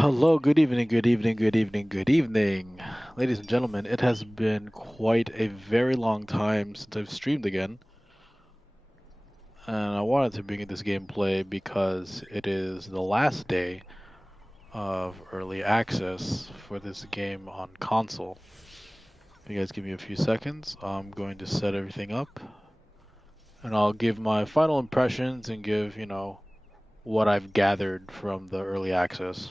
Hello, good evening, good evening, good evening, good evening. Ladies and gentlemen, it has been quite a very long time since I've streamed again. And I wanted to bring in this gameplay because it is the last day of early access for this game on console. You guys give me a few seconds. I'm going to set everything up. And I'll give my final impressions and give, what I've gathered from the early access.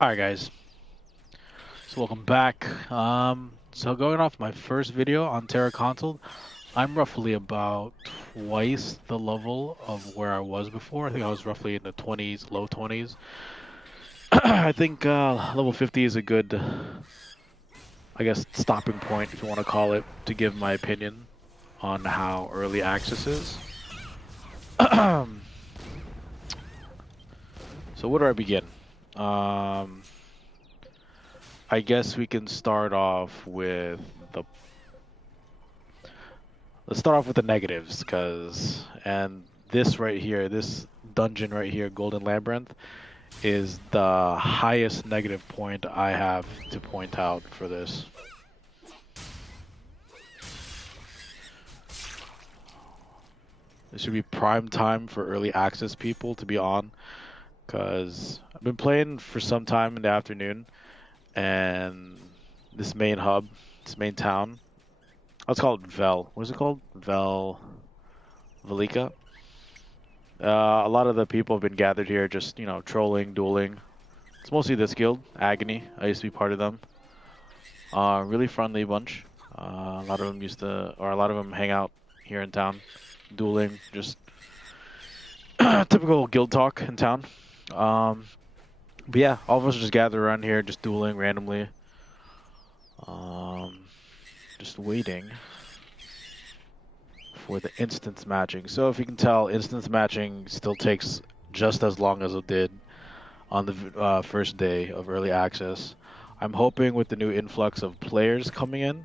Alright, guys. So welcome back. So going off my first video on Tera console, I'm roughly about twice the level of where I was before. I think I was roughly in the 20s, low 20s. I think level 50 is a good, I guess, stopping point, if you want to call it, to give my opinion on how early access is. So where do I begin? I guess we can start off with the let's start off with the negatives, and this right here, this dungeon right here, Golden Labyrinth, is the highest negative point I have to point out for this. This should be prime time for early access people to be on, because I've been playing for some time in the afternoon, and this main hub, this main town, let's call it Vel. What is it called? Velika? A lot of the people have been gathered here just, trolling, dueling. It's mostly this guild, Agony. I used to be part of them. Really friendly bunch. A lot of them a lot of them hang out here in town, dueling, just typical guild talk in town. But yeah, all of us just gather around here, just dueling randomly. Just waiting for the instance matching. So if you can tell, instance matching still takes just as long as it did on the first day of early access. I'm hoping with the new influx of players coming in,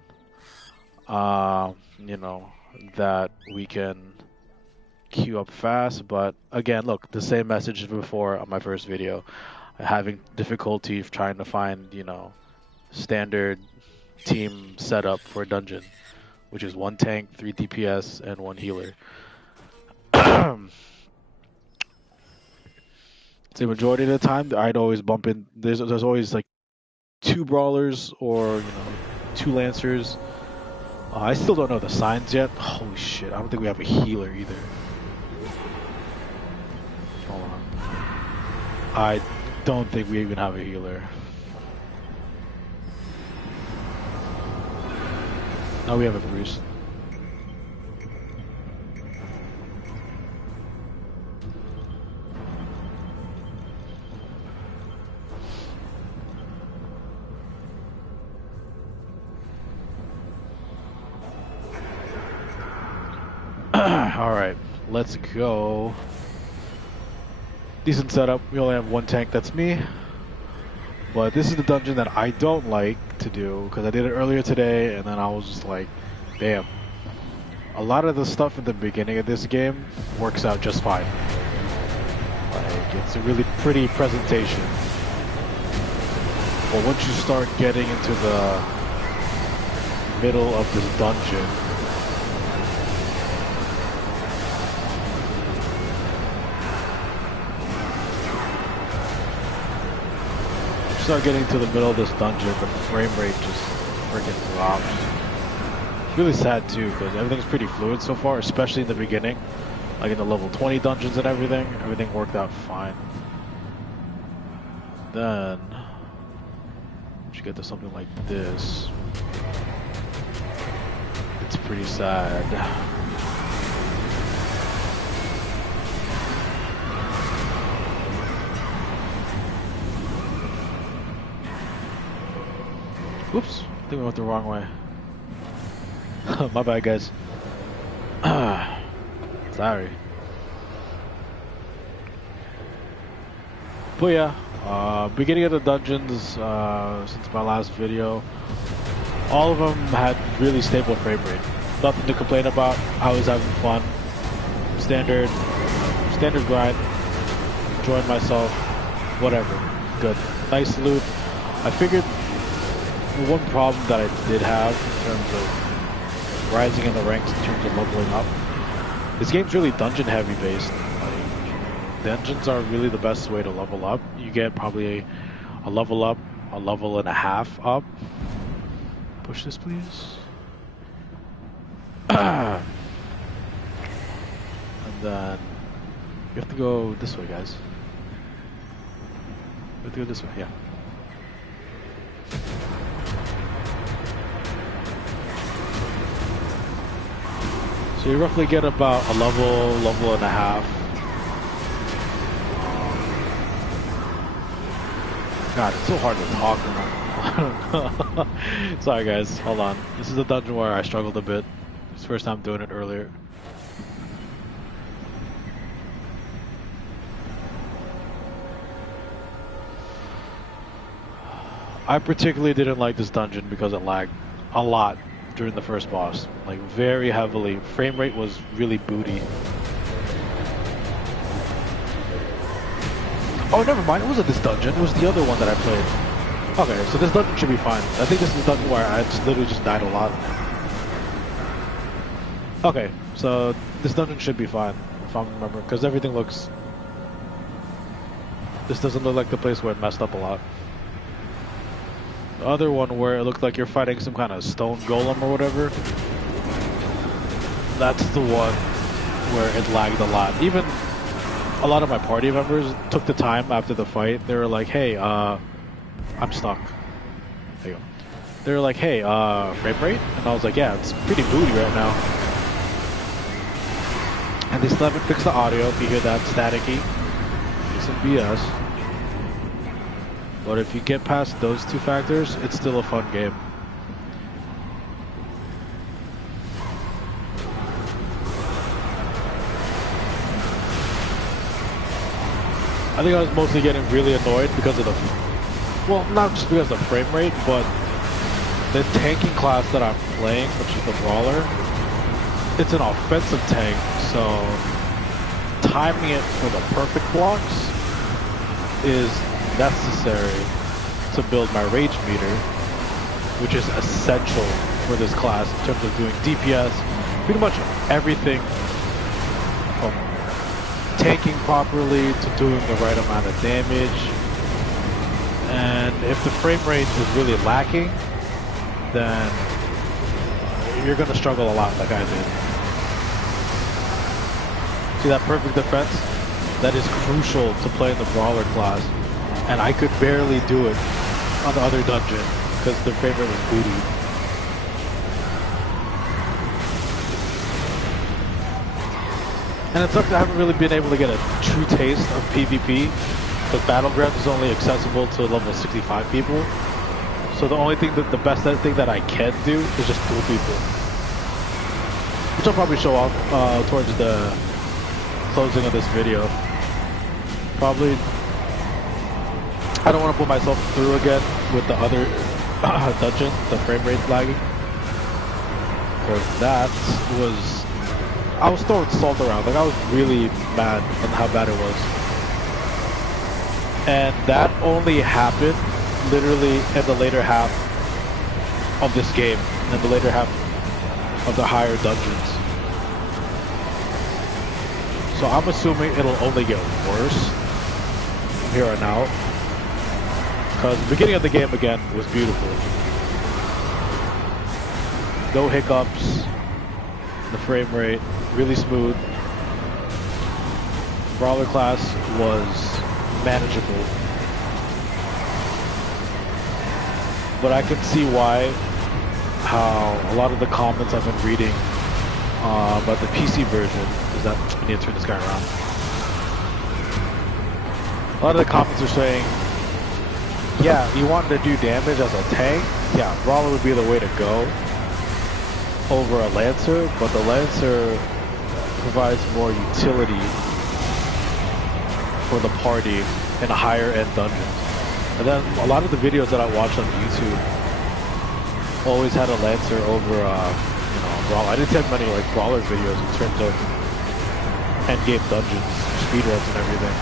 that we can queue up fast. But again, look, the same message as before on my first video. Having difficulty trying to find, standard team setup for a dungeon, which is one tank, 3 DPS, and 1 healer. The majority of the time, I'd always bump in. There's always like 2 brawlers or 2 lancers. I still don't know the signs yet. Holy shit! I don't think we have a healer either. Hold on. I don't think we even have a healer. No, we have a Bruce. Alright, let's go. Decent setup. We only have 1 tank, that's me. But this is the dungeon that I don't like to do, because I did it earlier today, and then I was just like, damn. A lot of the stuff in the beginning of this game works out just fine. Like, it's a really pretty presentation. But once you start getting into the middle of this dungeon, start getting to the middle of this dungeon, the frame rate just freaking drops. It's really sad too, because everything's pretty fluid so far, especially in the beginning. Like in the level 20 dungeons and everything worked out fine. Then, once you get to something like this, it's pretty sad. Oops, I think we went the wrong way. My bad, guys. Sorry. But yeah, beginning of the dungeons, since my last video, all of them had really stable frame rate. Nothing to complain about. I was having fun. Standard grind. Enjoying myself. Whatever. Good. Nice loot. I figured one problem that I did have in terms of rising in the ranks, in terms of leveling up, this game's really dungeon heavy based. Like, dungeons are really the best way to level up. You get probably a level up, a level and a half up. Push this, please. And then you have to go this way, guys. You have to go this way, yeah. So you roughly get about a level and a half. God, it's so hard to talk now. Sorry guys, hold on. This is a dungeon where I struggled a bit. It's the first time doing it earlier. I particularly didn't like this dungeon because it lagged a lot during the first boss. Like, very heavily. Frame rate was really booty. Oh, never mind. It wasn't this dungeon. It was the other one that I played. Okay, so this dungeon should be fine. I think this is the dungeon where I literally just died a lot. Okay, so this dungeon should be fine, if I remember, because everything looks... This doesn't look like the place where it messed up a lot. The other one where it looked like you're fighting some kind of stone golem or whatever, that's the one where it lagged a lot. Even a lot of my party members took the time after the fight. They were like, hey, I'm stuck. There you go. They were like, hey, frame rate? And I was like, yeah, it's pretty booty right now. And they still haven't fixed the audio. If you hear that staticky, it's some BS. But if you get past those two factors, it's still a fun game. I think I was mostly getting really annoyed because of the... Well, not just because of the frame rate, but the tanking class that I'm playing, which is the Brawler, it's an offensive tank, so timing it for the perfect blocks is necessary to build my rage meter, which is essential for this class in terms of doing DPS, pretty much everything from tanking properly to doing the right amount of damage. And if the frame rate is really lacking, then you're going to struggle a lot like I did. See that perfect defense? That is crucial to play in the Brawler class. And I could barely do it on the other dungeon because the frame rate was booty. And it sucks I haven't really been able to get a true taste of PvP because Battlegrounds is only accessible to level 65 people. So the only thing that the best thing that I can do is just duel people, which I'll probably show off towards the closing of this video. Probably. I don't want to put myself through again with the other dungeon, the frame rate lagging. Because that was... I was throwing salt around. Like, I was really mad on how bad it was. And that only happened literally in the later half of this game. In the later half of the higher dungeons. So I'm assuming it'll only get worse from here on out. Because the beginning of the game, again, was beautiful. No hiccups. The frame rate, really smooth. Brawler class was manageable. But I can see why, how a lot of the comments I've been reading about the PC version, is that, I need to turn this guy around. A lot of the comments are saying, yeah, you wanted to do damage as a tank? Yeah, Brawler would be the way to go over a Lancer, but the Lancer provides more utility for the party in higher end dungeons. And then a lot of the videos that I watched on YouTube always had a Lancer over, Brawl. I didn't have many like Brawler videos in terms of end game dungeons, speedruns, and everything.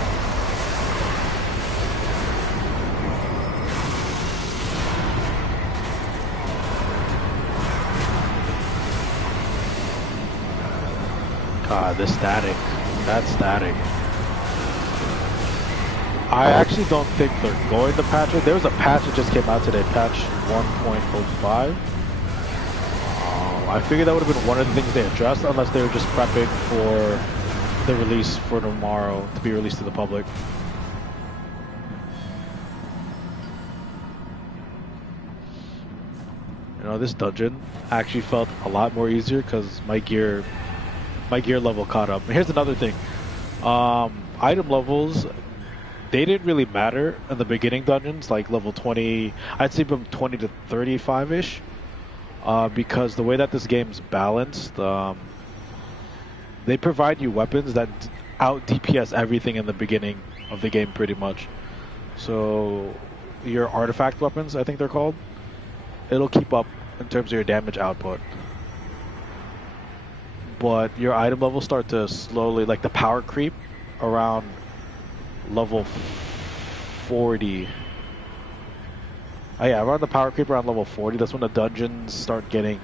God, this static. That static. I actually don't think they're going to patch it. There was a patch that just came out today, patch 1.05. I figured that would have been one of the things they addressed, unless they were just prepping for the release for tomorrow to be released to the public. You know, this dungeon actually felt a lot more easier because my gear level caught up. And here's another thing. Item levels, they didn't really matter in the beginning dungeons, like level 20, I'd say from 20 to 35-ish, because the way that this game's balanced, they provide you weapons that out DPS everything in the beginning of the game pretty much. So your artifact weapons, I think they're called, it'll keep up in terms of your damage output. But your item levels start to slowly, like the power creep around level 40. Oh yeah, around the power creep around level 40, that's when the dungeons start getting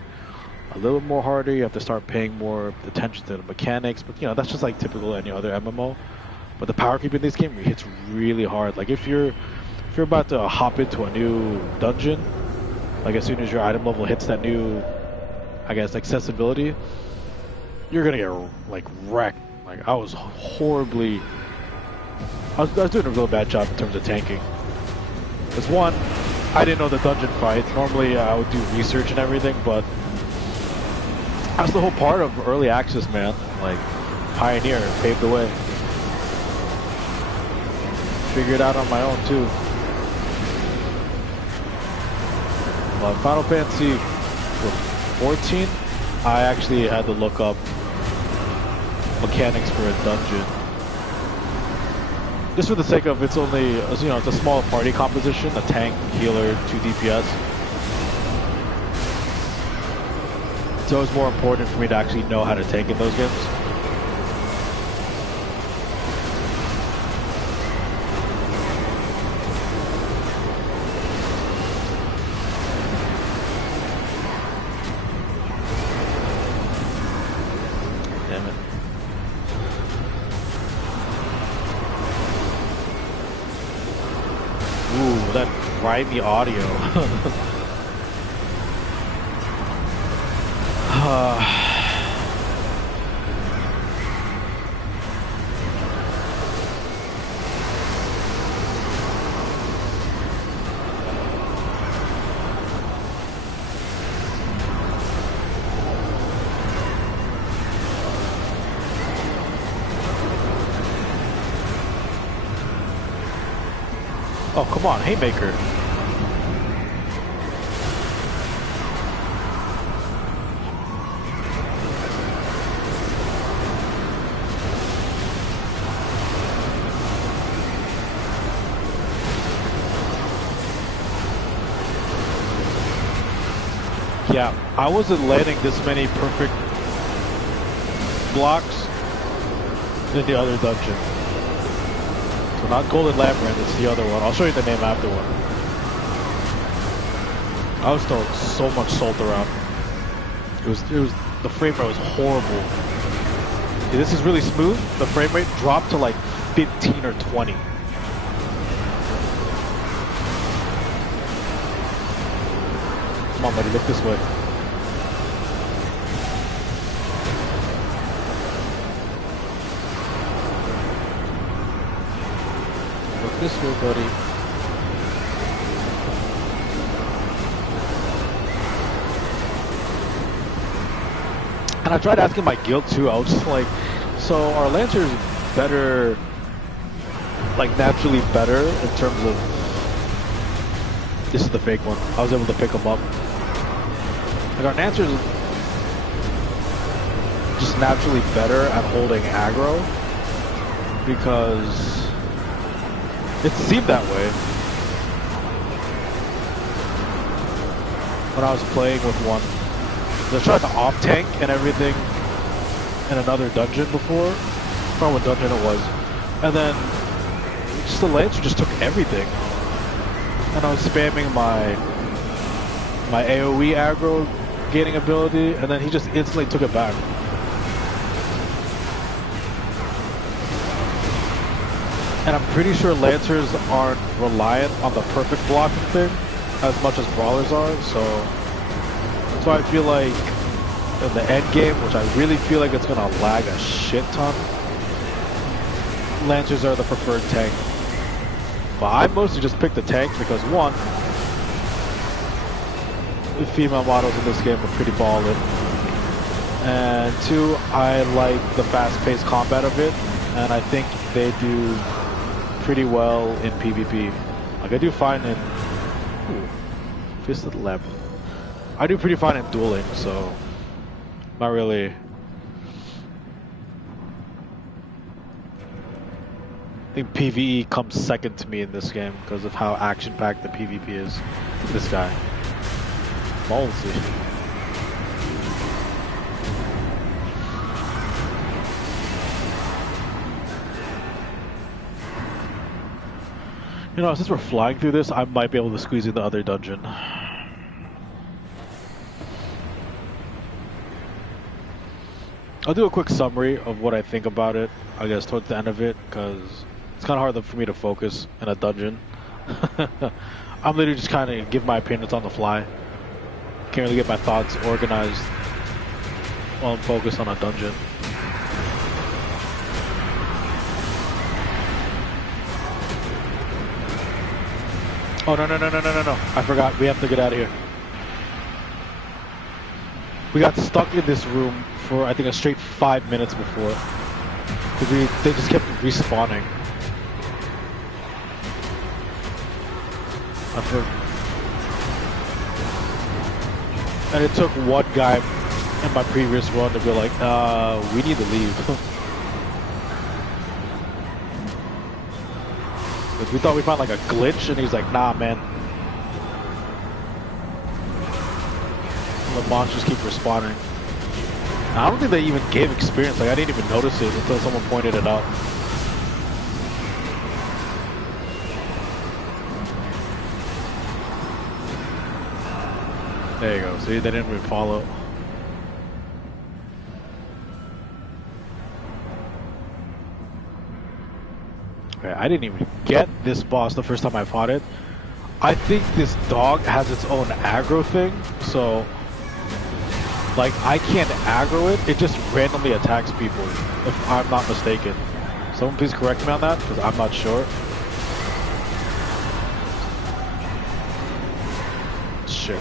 a little more harder. You have to start paying more attention to the mechanics, but you know, that's just like typical any other MMO. But the power creep in this game hits really hard. Like if you're about to hop into a new dungeon, like as soon as your item level hits that new, I guess, accessibility, you're gonna get like wrecked. Like I was doing a real bad job in terms of tanking. Because one, I didn't know the dungeon fight. Normally I would do research and everything, but that's the whole part of early access, man. Like Pioneer paved the way. Figure it out on my own too. Well, Final Fantasy 14, I actually had to look up mechanics for a dungeon. Just for the sake of it's only, you know, it's a small party composition, a tank, healer, 2 DPS. So it's more important for me to actually know how to tank in those games. Damn it. Ooh, that grimy audio. Oh, come on, Haymaker. Yeah, I wasn't landing this many perfect blocks in the other dungeon. So not Golden Labyrinth, it's the other one. I'll show you the name afterward. I was throwing so much salt around. The frame rate was horrible. Yeah, this is really smooth. The frame rate dropped to like 15 or 20. Come on, buddy, look this way. Look this way, buddy. And I tried asking my guild too. I was just like, so are Lancers better, like naturally better in terms of, this is the fake one. I was able to pick them up. Like our Lancers just naturally better at holding aggro because It seemed that way when I was playing with one. I was trying to off-tank and everything in another dungeon before. I forgot what dungeon it was. And then just the Lancer just took everything. And I was spamming my AoE aggro gaining ability, and then he just instantly took it back. And I'm pretty sure Lancers aren't reliant on the perfect blocking thing as much as Brawlers are, so I feel like in the end game, which I really feel like it's gonna lag a shit ton, Lancers are the preferred tank. But I mostly just picked the tank because one, the female models in this game are pretty ballin', and two, I like the fast-paced combat of it, and I think they do pretty well in PvP. Like I do fine in Fist of the Labyrinth. I do pretty fine in dueling, so not really. I think PvE comes second to me in this game because of how action-packed the PvP is. This guy. Ballsy. You know, since we're flying through this, I might be able to squeeze in the other dungeon. I'll do a quick summary of what I think about it, I guess, towards the end of it, because it's kind of hard for me to focus in a dungeon. I'm literally just kind of give my opinions on the fly. Can't really get my thoughts organized while I'm focused on a dungeon. Oh, no. I forgot. We have to get out of here. We got stuck in this room for, I think, a straight 5 minutes before. They just kept respawning. And it took one guy in my previous run to be like, we need to leave. We thought we found like a glitch, and he's like, nah, man. And the monsters keep respawning. I don't think they even gave experience. Like, I didn't even notice it until someone pointed it out. There you go. See, they didn't even follow. Okay, I didn't even get this boss the first time I fought it. I think this dog has its own aggro thing, so like I can't aggro it. It just randomly attacks people, if I'm not mistaken. Someone please correct me on that, because I'm not sure. Shit.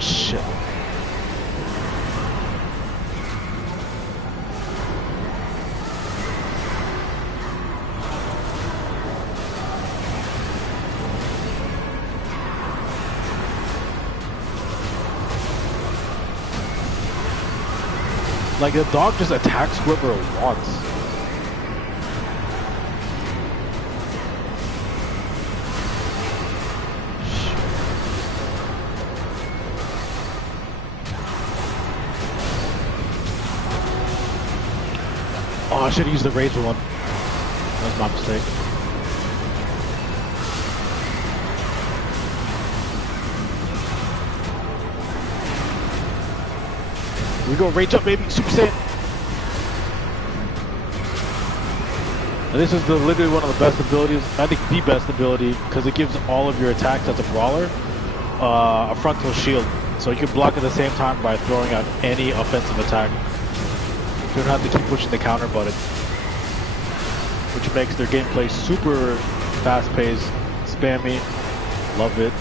Shit. Like, the dog just attacks whoever it wants. Oh, I should have used the rage one. That was my mistake. We go rage up, baby. Super Saiyan. And this is literally one of the best abilities. I think the best ability, because it gives all of your attacks as a brawler a frontal shield. So you can block at the same time by throwing out any offensive attack. You don't have to keep pushing the counter button, which makes their gameplay super fast-paced, spammy. Love it.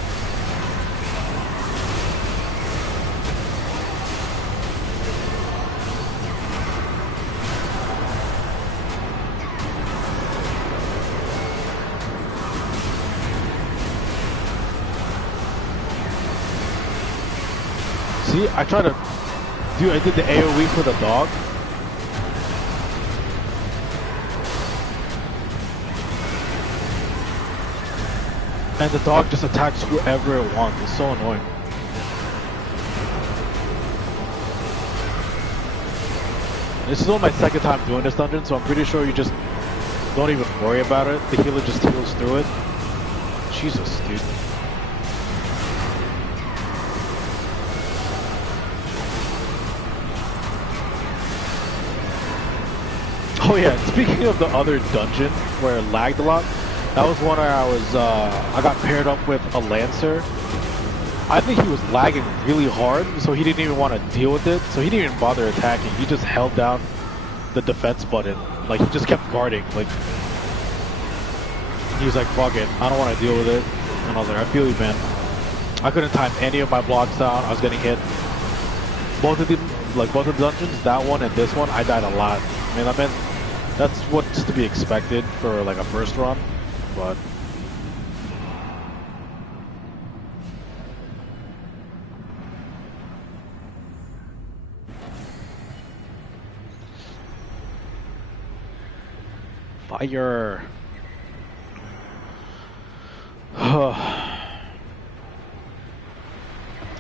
See, I did the AoE for the dog, And the dog just attacks whoever it wants. It's so annoying. This is only my second time doing this dungeon, so I'm pretty sure you just don't even worry about it. The healer just heals through it. Jesus, dude. Oh yeah, speaking of the other dungeon where it lagged a lot, that was one where I got paired up with a Lancer. I think he was lagging really hard, so he didn't even want to deal with it, so he didn't even bother attacking. He just held down the defense button. Like, he just kept guarding. Like, he was like, fuck it, I don't want to deal with it. And I was like, I feel you, man. I couldn't time any of my blocks down. I was getting hit. Both of the dungeons, that one and this one, I died a lot. I mean, that's what's to be expected for like a first run, but fire.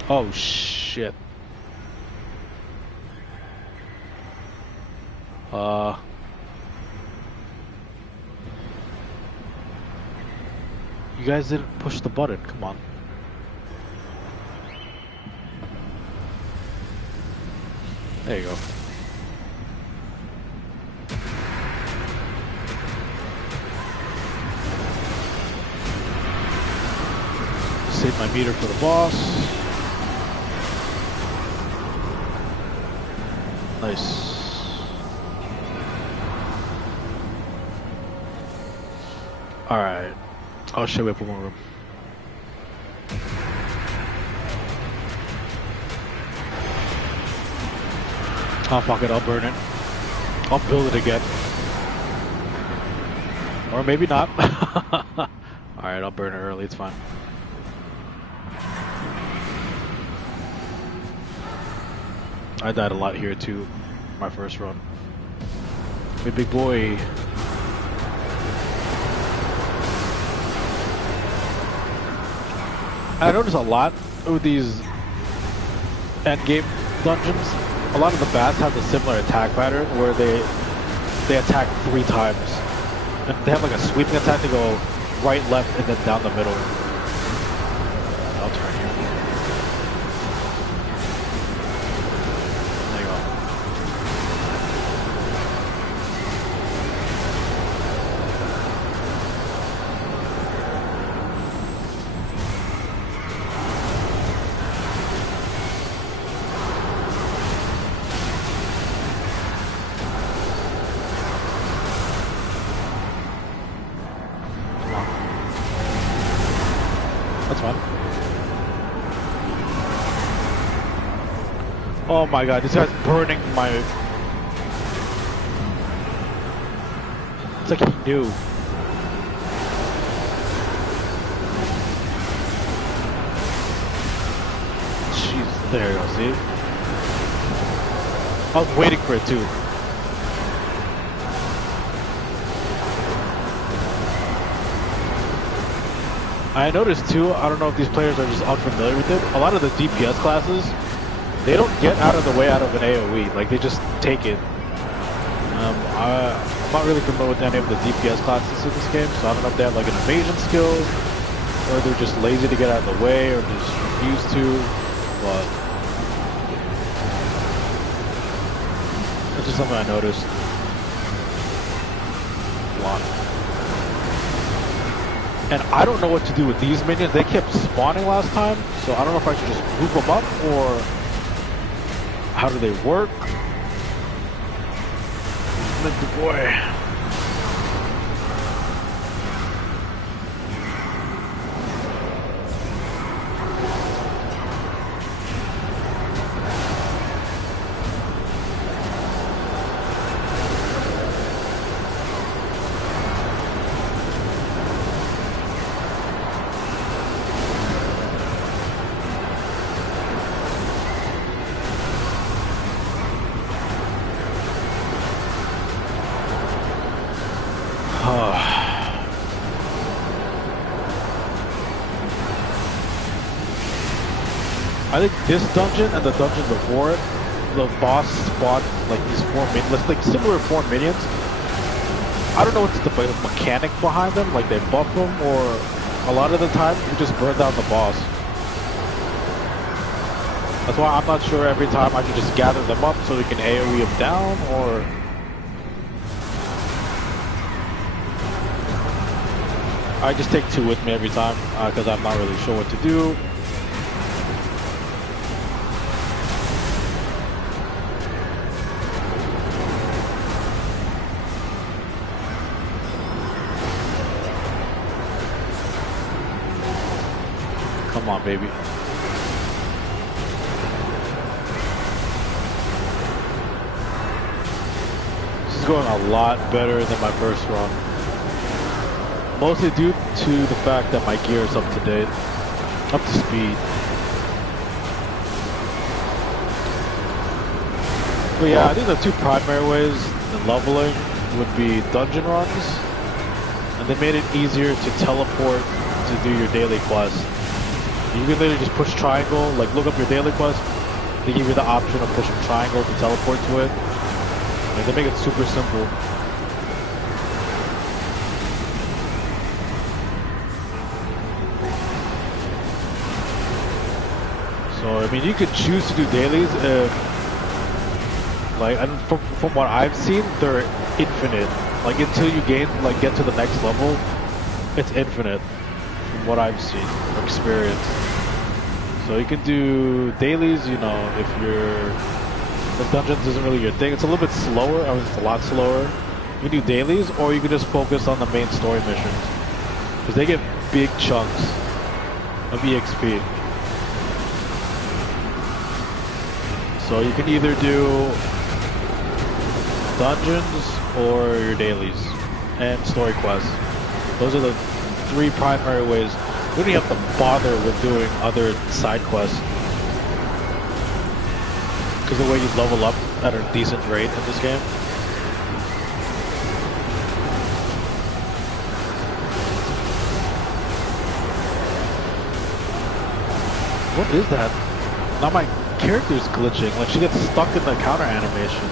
Oh shit. You guys didn't push the button, come on. There you go. Save my meter for the boss. Nice. Alright. Oh shit, we have one more room. Oh fuck it, I'll burn it. I'll build it again. Or maybe not. Alright, I'll burn it early, it's fine. I died a lot here too, my first run. Hey big boy. I notice a lot with these endgame dungeons, a lot of the bats have a similar attack pattern where they attack 3 times. And they have like a sweeping attack to go right, left, and then down the middle. I'll turn here. There you go. That's fine. Oh my god, this guy's burning my... It's like he knew. Jeez, there you go, see? I was waiting for it too. I noticed too, I don't know if these players are just unfamiliar with it, a lot of the DPS classes, they don't get out of the way out of an AoE, like they just take it. I'm not really familiar with any of the DPS classes in this game, so I don't know if they have like an evasion skill, or they're just lazy to get out of the way, or just refuse to, but that's just something I noticed. Block. And I don't know what to do with these minions. They kept spawning last time, so I don't know if I should just group them up or how do they work? Good boy. I think this dungeon and the dungeon before it, the boss spawned like these four minions, like similar four minions. I don't know what's the mechanic behind them, like they buff them, or a lot of the time you just burn down the boss. That's why I'm not sure every time I can just gather them up so we can AoE them down, or... I just take two with me every time, because I'm not really sure what to do. Come on, baby. This is going a lot better than my first run. Mostly due to the fact that my gear is up to date, up to speed. But yeah, I think the two primary ways in leveling would be dungeon runs, and they made it easier to teleport to do your daily quest. You can literally just push triangle, like look up your daily quest. They give you the option of pushing triangle to teleport to it. Like, they make it super simple. So I mean, you could choose to do dailies if, like, and from what I've seen, they're infinite. Like until you get to the next level, it's infinite. From what I've seen or experienced. So you can do dailies, you know, if dungeons isn't really your thing. It's a little bit slower, I mean, it's a lot slower. You can do dailies, or you can just focus on the main story missions. Because they get big chunks of EXP. So you can either do dungeons or your dailies and story quests. Those are the three primary ways. You don't even have to bother with doing other side quests. Because the way you level up at a decent rate in this game. What is that? Now my character's glitching, like she gets stuck in the counter animation.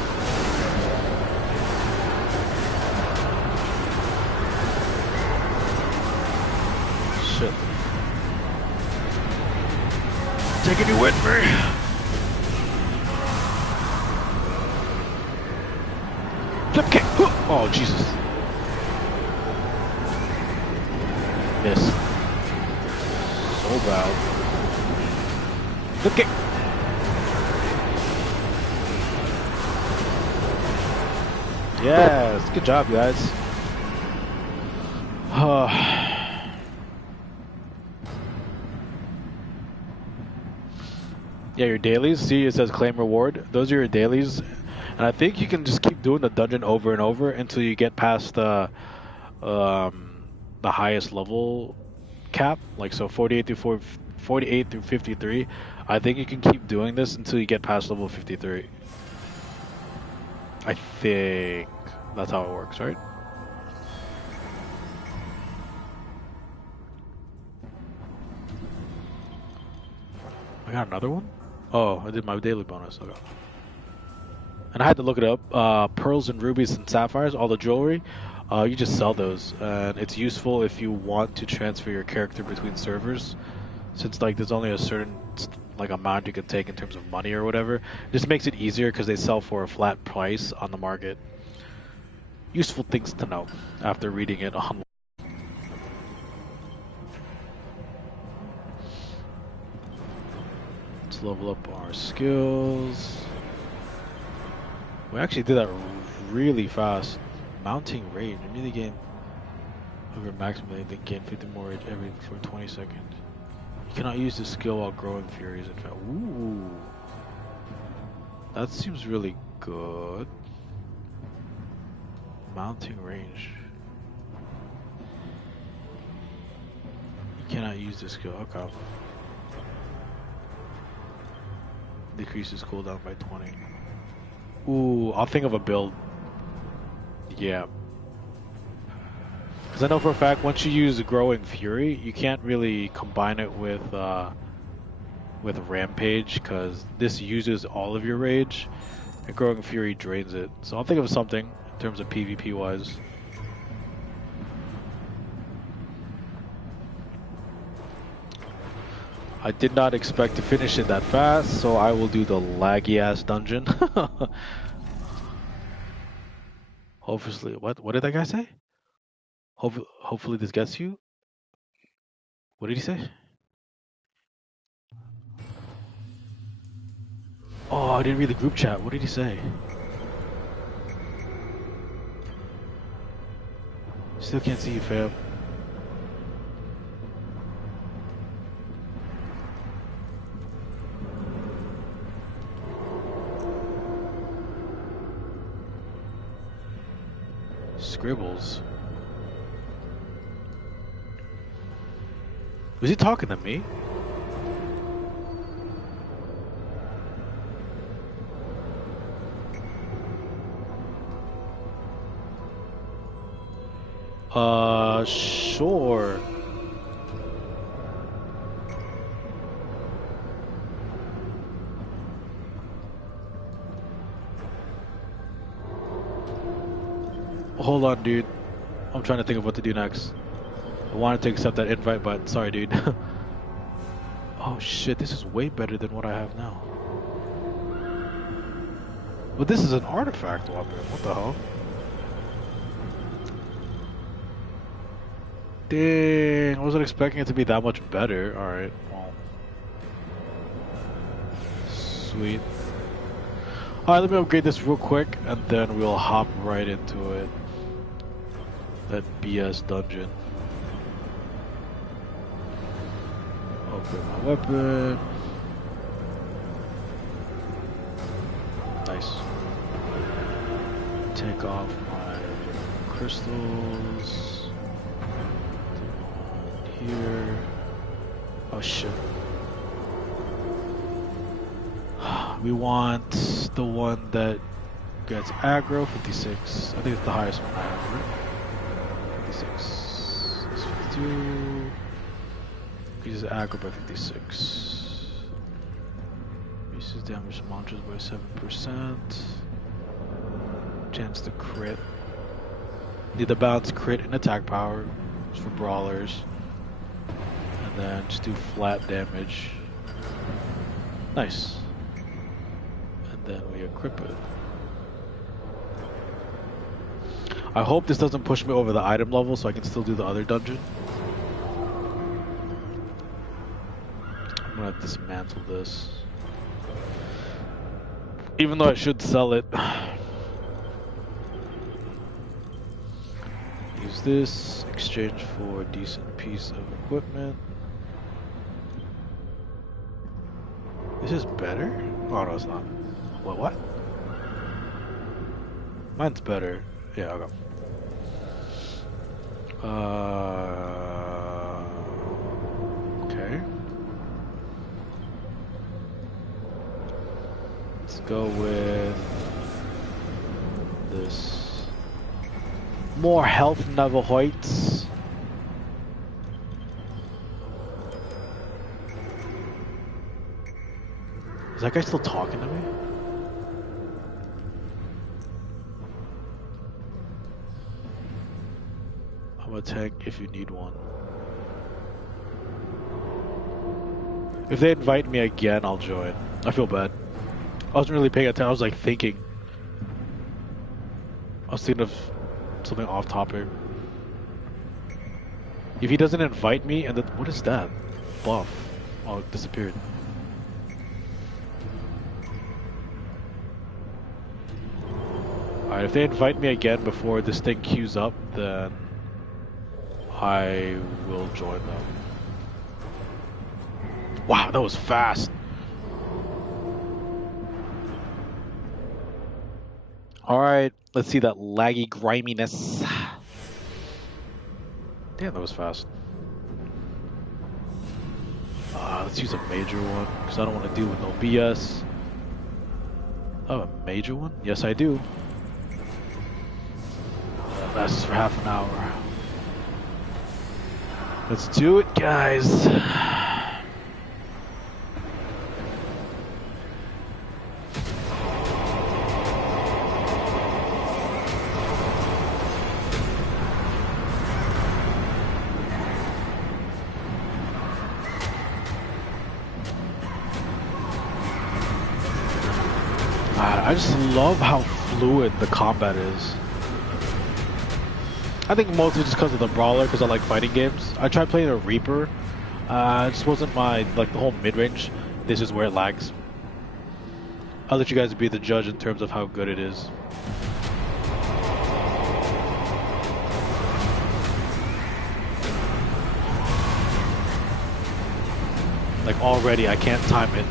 Shit. Taking you with me. Flip kick! Oh, Jesus. Miss. So bad. Flip kick! Yes, good job, guys. Yeah, your dailies. See, it says claim reward. Those are your dailies, and I think you can just keep doing the dungeon over and over until you get past the highest level cap. Like so, 48 through 53. I think you can keep doing this until you get past level 53. I think that's how it works, right? I got another one? Oh, I did my daily bonus. Okay. And I had to look it up. Pearls and rubies and sapphires, all the jewelry, you just sell those. And it's useful if you want to transfer your character between servers. Since like there's only a certain like amount you can take in terms of money or whatever. It just makes it easier because they sell for a flat price on the market. Useful things to know after reading it online. Let's level up our skills. We actually did that really fast. Mounting rage. Immediately gain over maximum, then gain 50 more rage every for 20 seconds. You cannot use this skill while growing furies. In fact, ooh, that seems really good. Mounting range. You cannot use this skill. Okay. Decreases cooldown by 20. Ooh, I'll think of a build. Yeah. Because I know for a fact once you use Growing Fury, you can't really combine it with with Rampage, because this uses all of your rage, and Growing Fury drains it. So I'll think of something in terms of PvP wise. I did not expect to finish it that fast, so I will do the laggy ass dungeon. Hopefully, what did that guy say? Hopefully this gets you. What did he say? Oh, I didn't read the group chat. What did he say? Still can't see you, fam. Scribbles. Was he talking to me? Sure. Hold on, dude. I'm trying to think of what to do next. I wanted to accept that invite, but sorry, dude. Oh shit, this is way better than what I have now. But this is an artifact weapon. What the hell? Dang, I wasn't expecting it to be that much better. Alright, well. Sweet. Alright, let me upgrade this real quick, and then we'll hop right into it. That BS dungeon. Upgrade my weapon. Nice. Take off my crystals. Here. Oh shit. We want the one that gets aggro, 56. I think it's the highest one I have, right? 56. It's 52. Increases aggro by 56. Increases damage to monsters by 7%. Chance to crit. Need the balance crit and attack power for brawlers. And then just do flat damage. Nice. And then we equip it. I hope this doesn't push me over the item level so I can still do the other dungeon. I'm gonna dismantle this. Even though I should sell it. Use this, exchange for a decent piece of equipment. This is better? Oh no, it's not. What? Mine's better. Yeah, I'll go. Okay. Let's go with this. More health never hurts. Is that guy still talking to me? I'm a tank if you need one. If they invite me again, I'll join. I feel bad. I wasn't really paying attention. I was like thinking. I was thinking of something off topic. If he doesn't invite me, and then what is that? Buff. Oh, it disappeared. Alright, if they invite me again before this thing queues up, then I will join them. Wow, that was fast. Alright, let's see that laggy griminess. Damn, that was fast. Let's use a major one, because I don't want to deal with no BS. Oh, a major one? Yes, I do. Lasts for half an hour. Let's do it, guys. I just love how fluid the combat is. I think mostly just because of the brawler, because I like fighting games. I tried playing a Reaper. It just wasn't my, like, the whole mid-range. This is where it lags. I'll let you guys be the judge in terms of how good it is. Like, already I can't time it.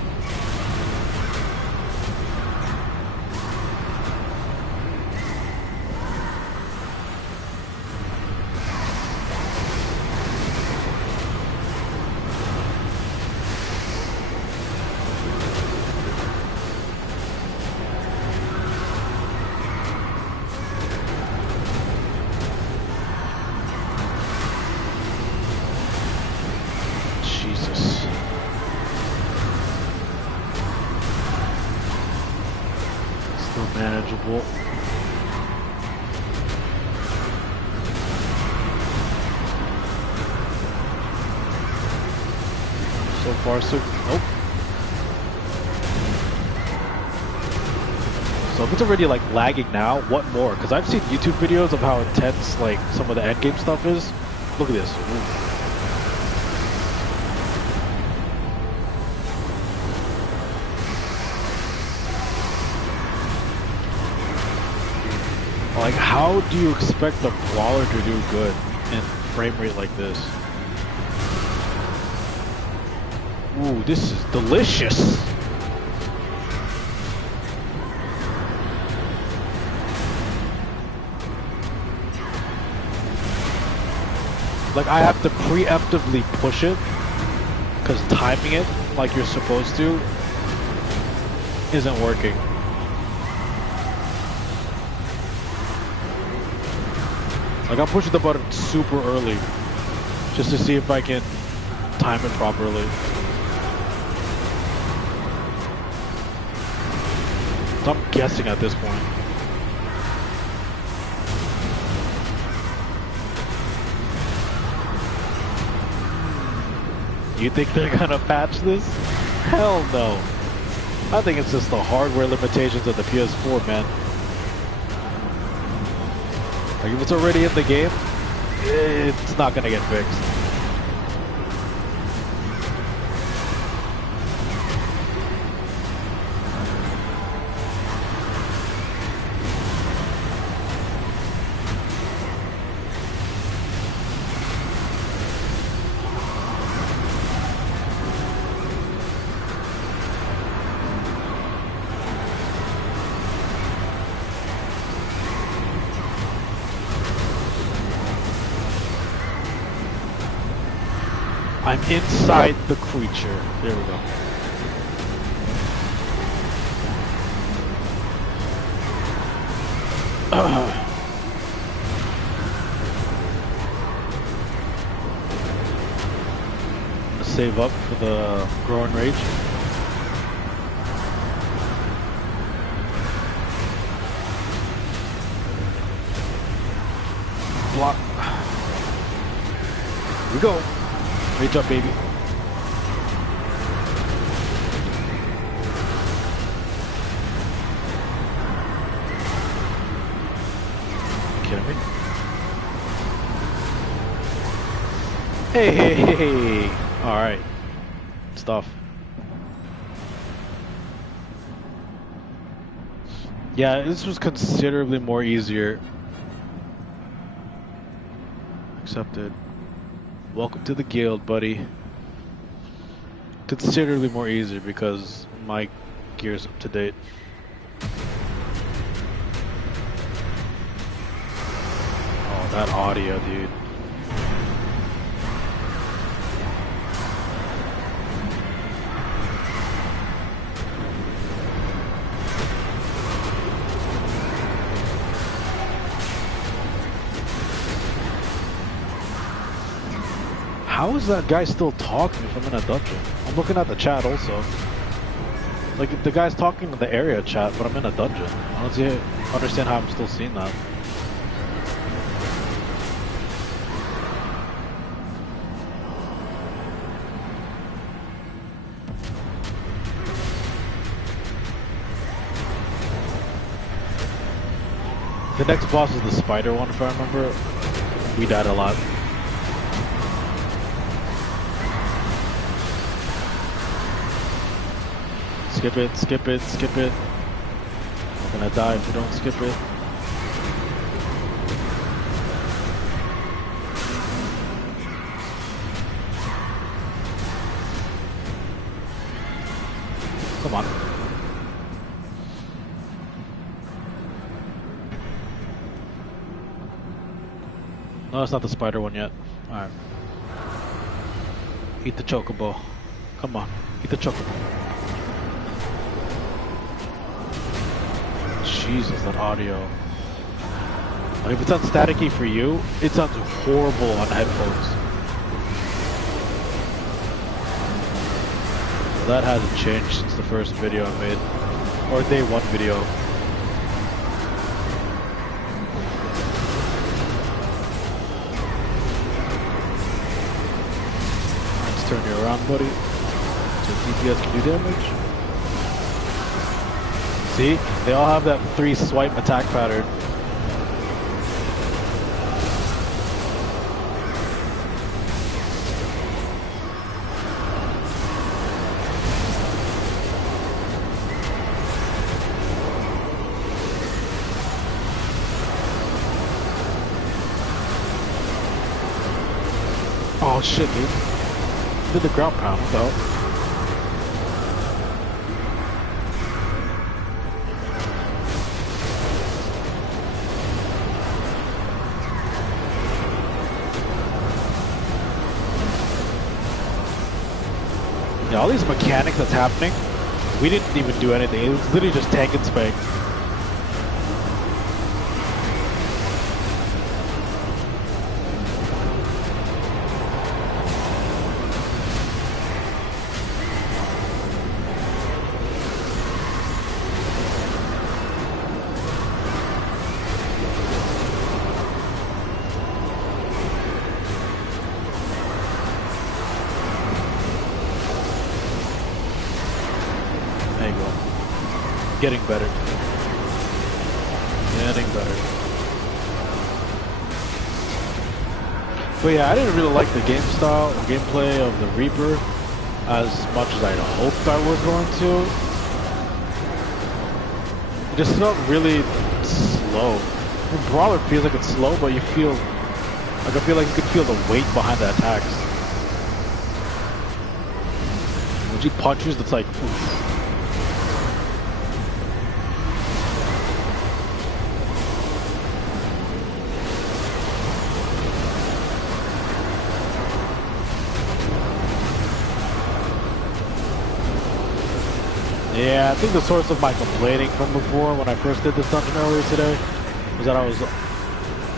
Manageable. So far, so nope. So if it's already like lagging now, what more? Because I've seen YouTube videos of how intense like some of the endgame stuff is. Look at this. Ooh. Like, how do you expect the brawler to do good in frame rate like this? Ooh, this is delicious! Like, I have to preemptively push it, because timing it like you're supposed to isn't working. Like, I'm pushing the button super early, just to see if I can time it properly. So I'm guessing at this point. You think they're gonna patch this? Hell no. I think it's just the hardware limitations of the PS4, man. Like, if it's already in the game, it's not gonna get fixed. I'm inside the creature. There we go. Save up for the growing rage. Block. Here we go. Rage up, baby. Kidding me? Hey, hey, hey, hey. All right. Stuff. Yeah, this was considerably more easier. Accepted. Welcome to the guild, buddy. Considerably more easier because my gear's up to date. Oh, that audio, dude. How is that guy still talking if I'm in a dungeon? I'm looking at the chat also. Like, the guy's talking in the area chat, but I'm in a dungeon. I don't understand how I'm still seeing that. The next boss is the spider one, if I remember. We died a lot. Skip it, skip it, skip it. We're gonna die if we don't skip it. Come on. No, it's not the spider one yet. Alright. Eat the chocobo. Come on. Eat the chocobo. Jesus, that audio. Like, if it sounds staticky for you, it sounds horrible on headphones. That hasn't changed since the first video I made. Or day one video. Let's turn you around, buddy. So DPS can do damage. See? They all have that 3 swipe attack pattern. Oh shit, dude. Did the ground pound, though. Yeah, all these mechanics that's happening, we didn't even do anything. It was literally just tank and spank. Getting better. Getting better. But yeah, I didn't really like the game style or gameplay of the Reaper as much as I hoped I was going to. It just felt really slow. I mean, Brawler feels like it's slow, but you feel like I feel like you could feel the weight behind the attacks. When she punches, it's like oof. Yeah, I think the source of my complaining from before when I first did this dungeon earlier today was that I was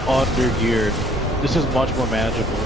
under geared. This is much more manageable.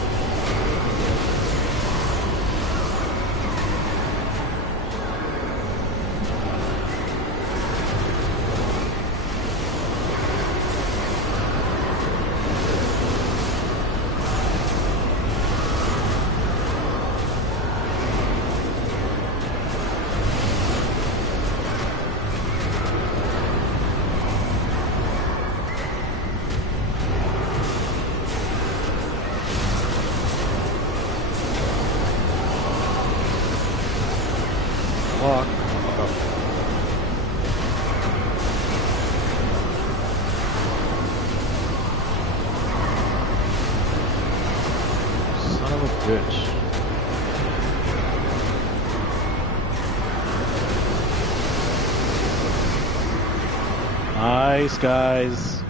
Nice, guys.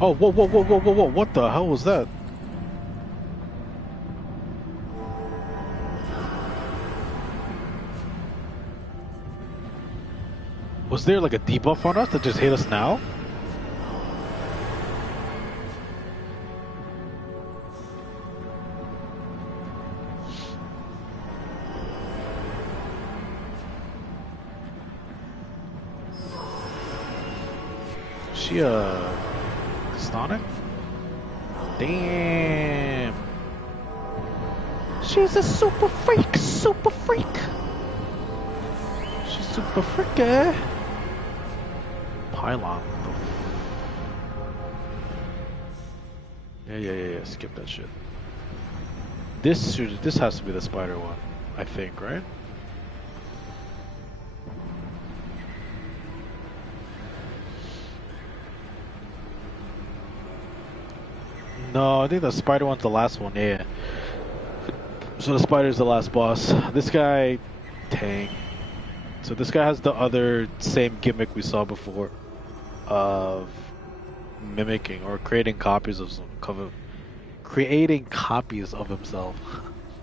Oh, whoa, whoa, whoa, whoa, whoa, whoa, what the hell was that? Was there like a debuff on us that just hit us now? She Sonic? Damn. She's a super freak, super freak. She's super freaky. Pylon. Yeah. Skip that shit. This has to be the spider one, I think, right? No, I think the spider one's the last one. Yeah. So the spider's the last boss. This guy, dang. So this guy has the other same gimmick we saw before, of mimicking or creating copies of creating copies of himself.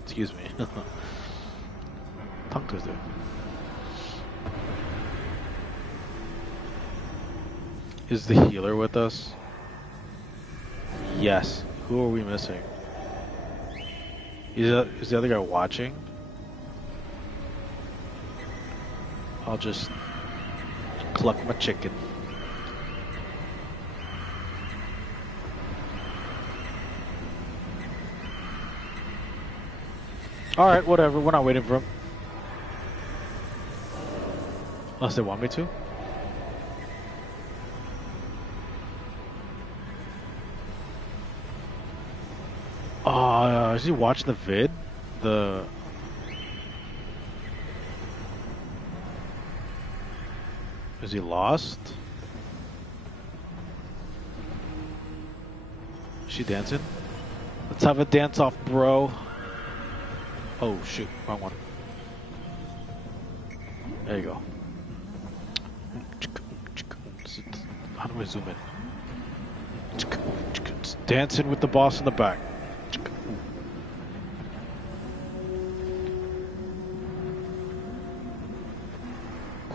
Excuse me. Tongue twister. Is the healer with us? Yes. Who are we missing? Is the other guy watching? I'll just cluck my chicken. Alright, whatever. We're not waiting for him. Unless they want me to. Is he watching the vid? Is he lost? Is she dancing? Let's have a dance off, bro. Oh shoot, wrong one. There you go. How do I zoom in? Dancing with the boss in the back.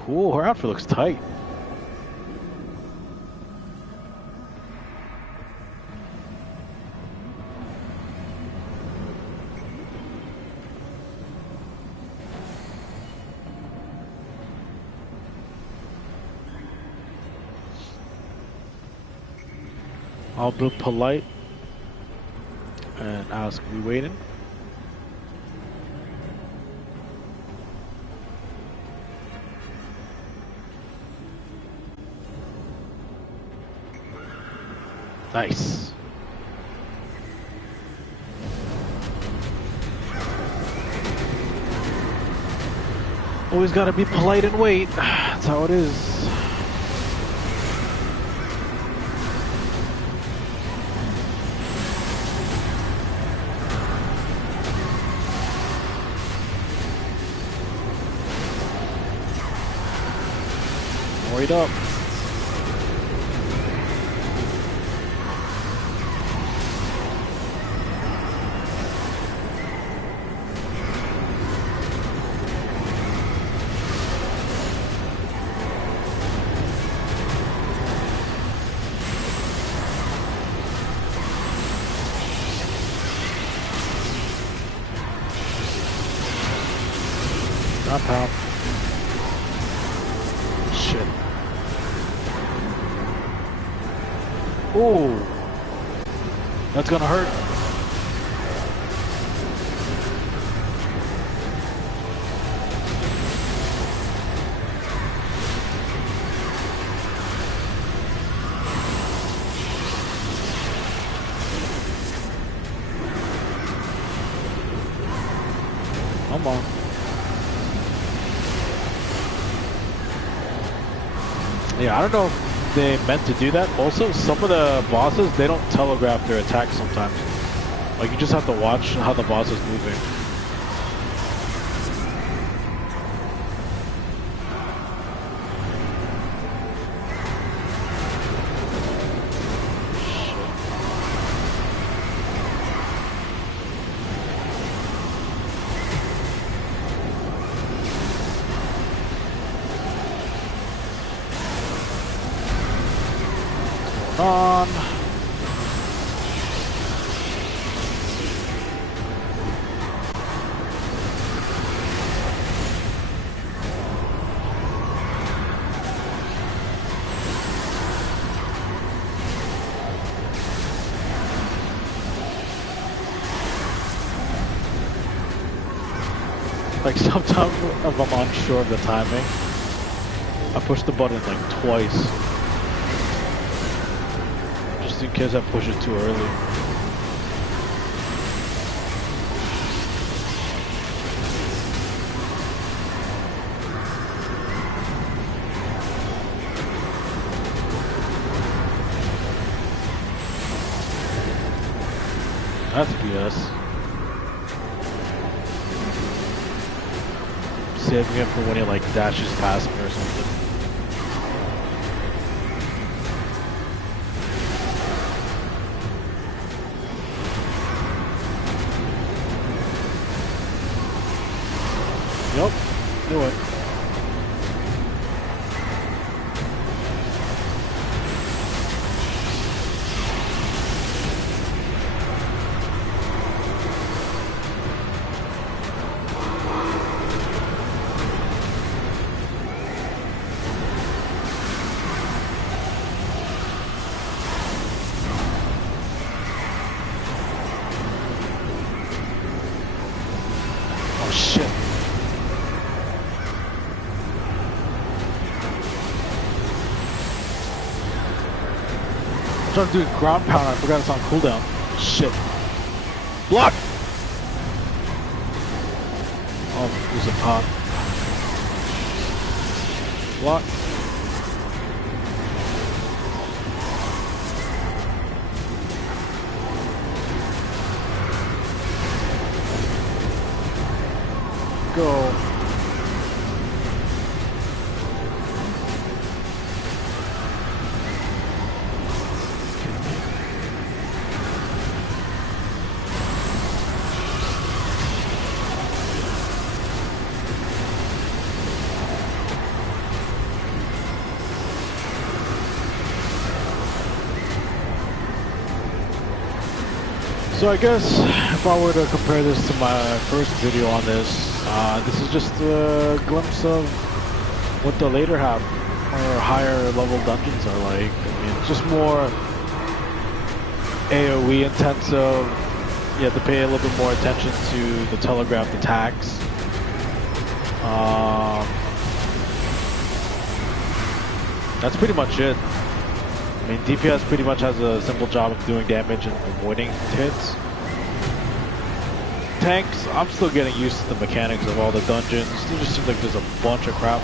Cool, her outfit looks tight. I'll be polite and ask, we waiting? Nice. Always gotta be polite and wait. That's how it is. Wait up. Not pal. Shit. Ooh. That's gonna hurt. Come on. Yeah, I don't know if they meant to do that. Also, some of the bosses, they don't telegraph their attacks sometimes. Like, you just have to watch how the boss is moving. On. Like sometimes if I'm unsure of the timing, I push the button like twice. Just in case I push it too early. That's BS. Saving it for when he like dashes past me or something. Yep, do it. I'm trying to do ground pound, I forgot it's on cooldown. Shit. Block! Oh, there's a pot. Block. Go. So I guess if I were to compare this to my first video on this is just a glimpse of what the later half or higher level dungeons are like. I mean, it's just more AoE intensive. You have to pay a little bit more attention to the telegraphed attacks. That's pretty much it. I mean, DPS pretty much has a simple job of doing damage and avoiding hits. Tanks, I'm still getting used to the mechanics of all the dungeons. It just seems like there's a bunch of crap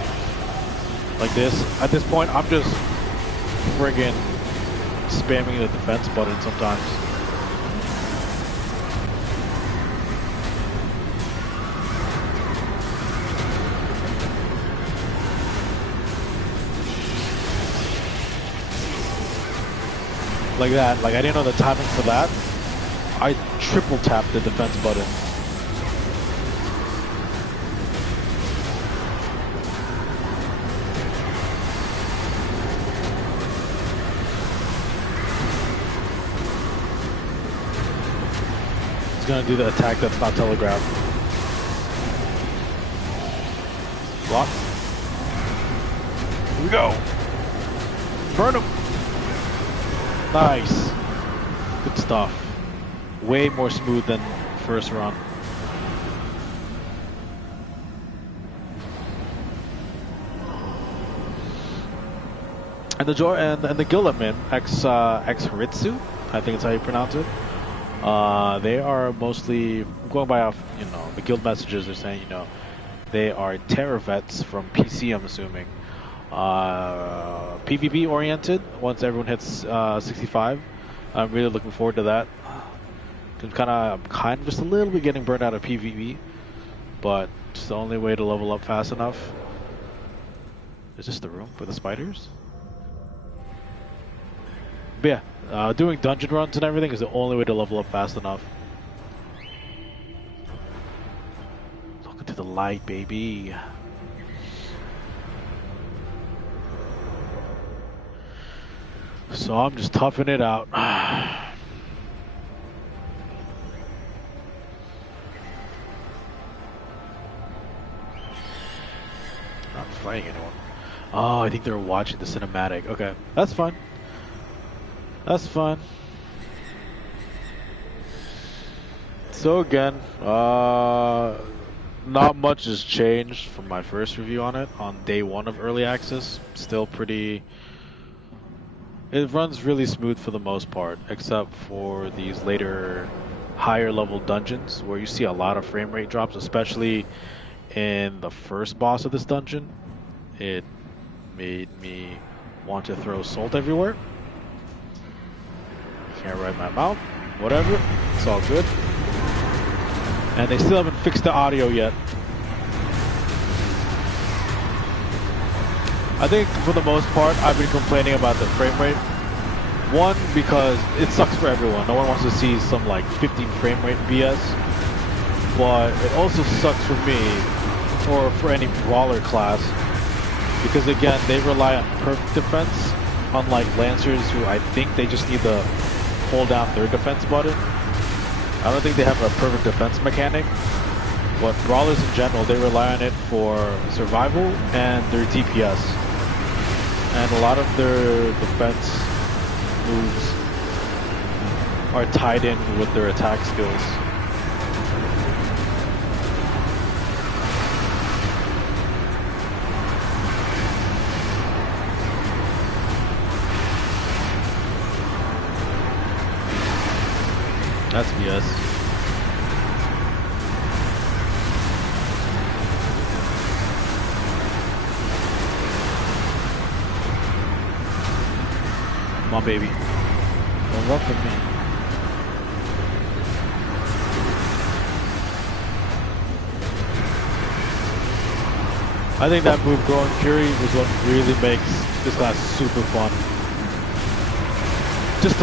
like this. At this point, I'm just friggin' spamming the defense button sometimes. Like that, like I didn't know the timing for that. I triple tapped the defense button. It's gonna do the attack that's not telegraphed. Block. Here we go. Burn him. Nice. Good stuff. Way more smooth than first run. And the guild I'm in, ex Haritsu, I think it's how you pronounce it. They are mostly going by off, the guild messages. They're saying, they are Tera vets from PC, I'm assuming. PvP oriented once everyone hits 65. I'm really looking forward to that. I'm kind of just a little bit getting burned out of PvP, but it's the only way to level up fast enough. Is this the room for the spiders? But yeah, doing dungeon runs and everything is the only way to level up fast enough. Look into the light, baby. So I'm just toughing it out. Not fighting anyone. Oh, I think they're watching the cinematic. Okay, that's fine. That's fine. So again, Not much has changed from my first review on it on day one of early access. Still pretty. It runs really smooth for the most part, except for these later higher level dungeons where you see a lot of frame rate drops, especially in the first boss of this dungeon. It made me want to throw salt everywhere. Can't write my mouth. Whatever. It's all good. And they still haven't fixed the audio yet. I think for the most part, I've been complaining about the frame rate. One, because it sucks for everyone. No one wants to see some like 15 frame rate BS. But it also sucks for me, or for any brawler class, because again, they rely on perfect defense, unlike Lancers who I think they just need to hold down their defense button. I don't think they have a perfect defense mechanic, but brawlers in general, they rely on it for survival and their DPS. And a lot of their defense moves are tied in with their attack skills. That's BS. Come on, baby. Don't run from me. I think that move, Growing Fury, was what really makes this class super fun. Just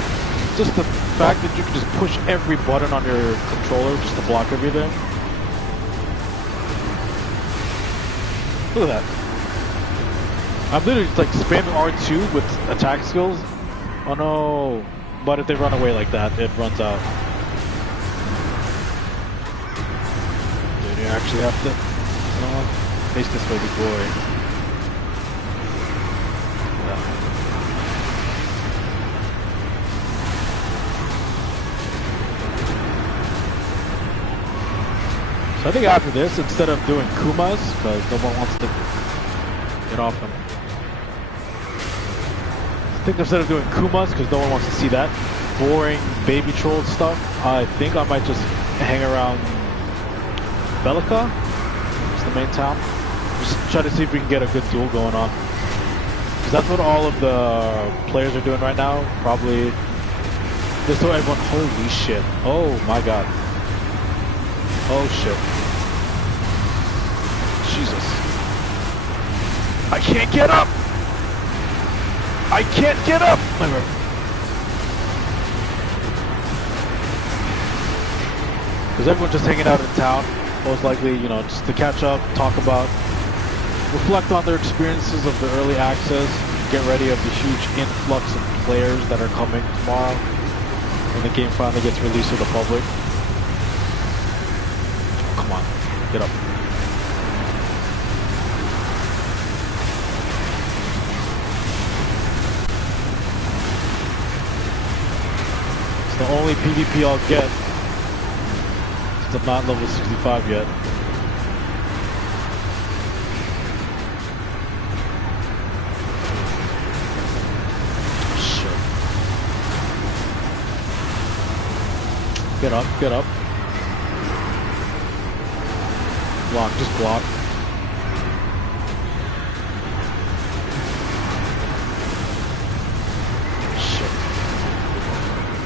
the fact that you can just push every button on your controller just to block everything. Look at that. I'm literally just like spamming R2 with attack skills. Oh no. But if they run away like that, it runs out. Dude, you actually have to face this way, big boy. Yeah. So I think after this, instead of doing Kumas, because no one wants to get off him. I think instead of doing Kumas, because no one wants to see that boring baby troll stuff, I think I might just hang around Bellica, which is the main town. Just try to see if we can get a good duel going on. Because that's what all of the players are doing right now. Probably just so everyone, holy shit. Oh my god. Oh shit. Jesus. I can't get up! I can't get up! Because everyone's just hanging out in town. Most likely, you know, just to catch up, talk about, reflect on their experiences of the early access, get ready of the huge influx of players that are coming tomorrow when the game finally gets released to the public. Come on, get up. It's the only PvP I'll get since I'm not level 65 yet. Get up, get up. Block, just block. Shit.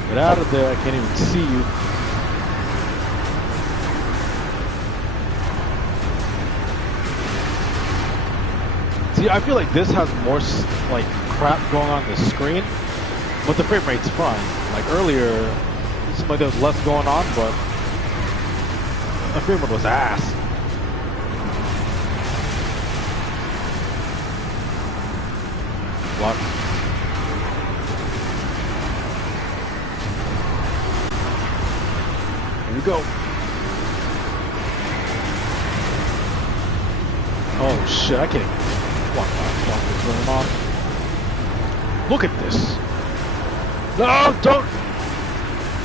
Get out of there, I can't even see you. See, I feel like this has more like crap going on the screen, but the frame rate's fine. Like earlier, it seemed like there was less going on, but the frame rate was ass. Block. Here we go. Oh shit, I can't. What's going on? Look at this. No, don't.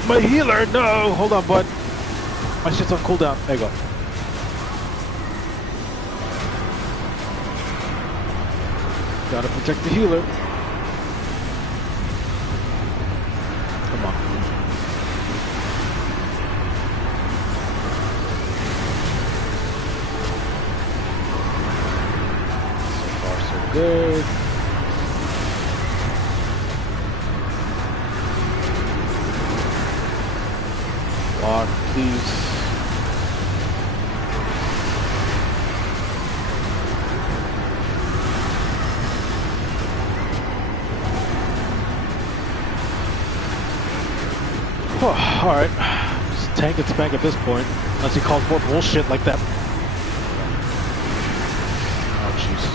My healer, no. Hold on, bud. My shit's on cooldown. There you go. Gotta protect the healer. Come on. So far, so good. Walk, please. Alright. Just tank and spank at this point. Unless he calls more bullshit like that. Oh, jeez.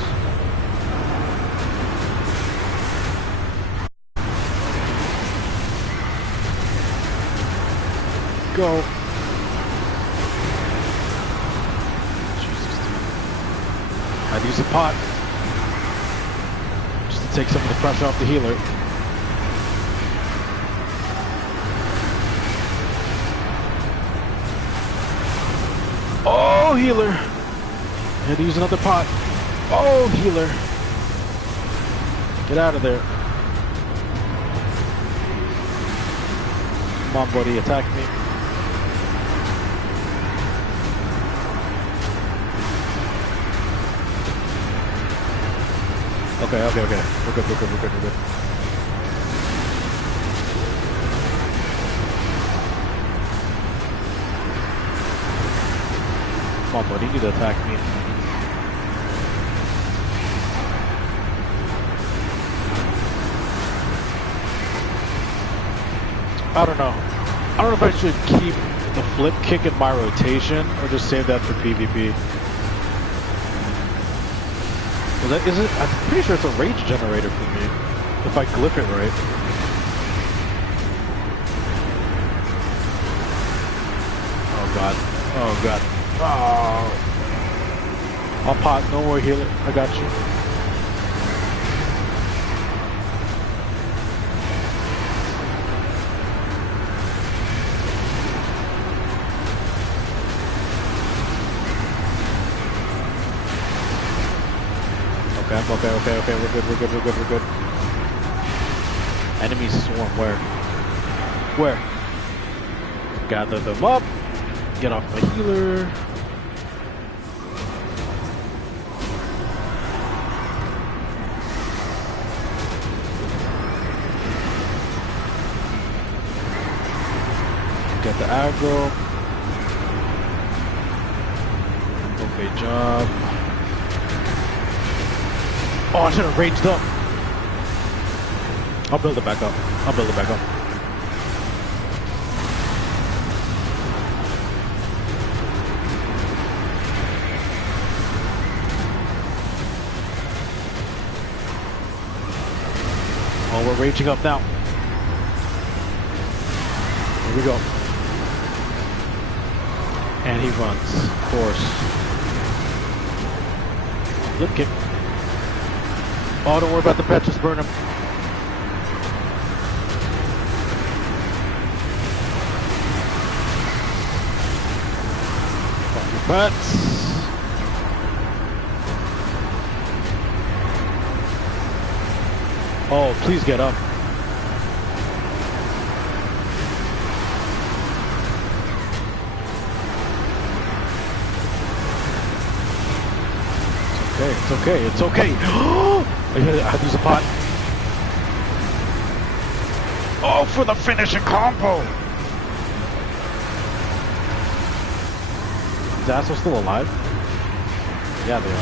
Go. Jesus, dude. I'd use a pot. Just to take some of the pressure off the healer. Oh, healer. Had to use another pot. Oh, healer. Get out of there. Come on, buddy. Attack me. Okay. We're good. Come on, buddy. You need to attack me. I don't know. I don't know if I should keep the flip kick in my rotation or just save that for PvP. Is it? I'm pretty sure it's a rage generator for me. If I glyph it right. Oh god. Oh god. Oh. I'll pot. No more healer. I got you. Okay. We're good. Enemies swarm. Where? Gather them up. Get off my healer. Get the aggro. Okay, job. Oh, I should have raged up. I'll build it back up. Oh, we're raging up now. Here we go. And he runs, of course. Flip kick. Oh, don't worry about the pets, just burn him. Fuck your pets. Oh, please get up. It's okay. I have to use a pot. Oh, for the finishing combo! Is the asshole still alive? Yeah, they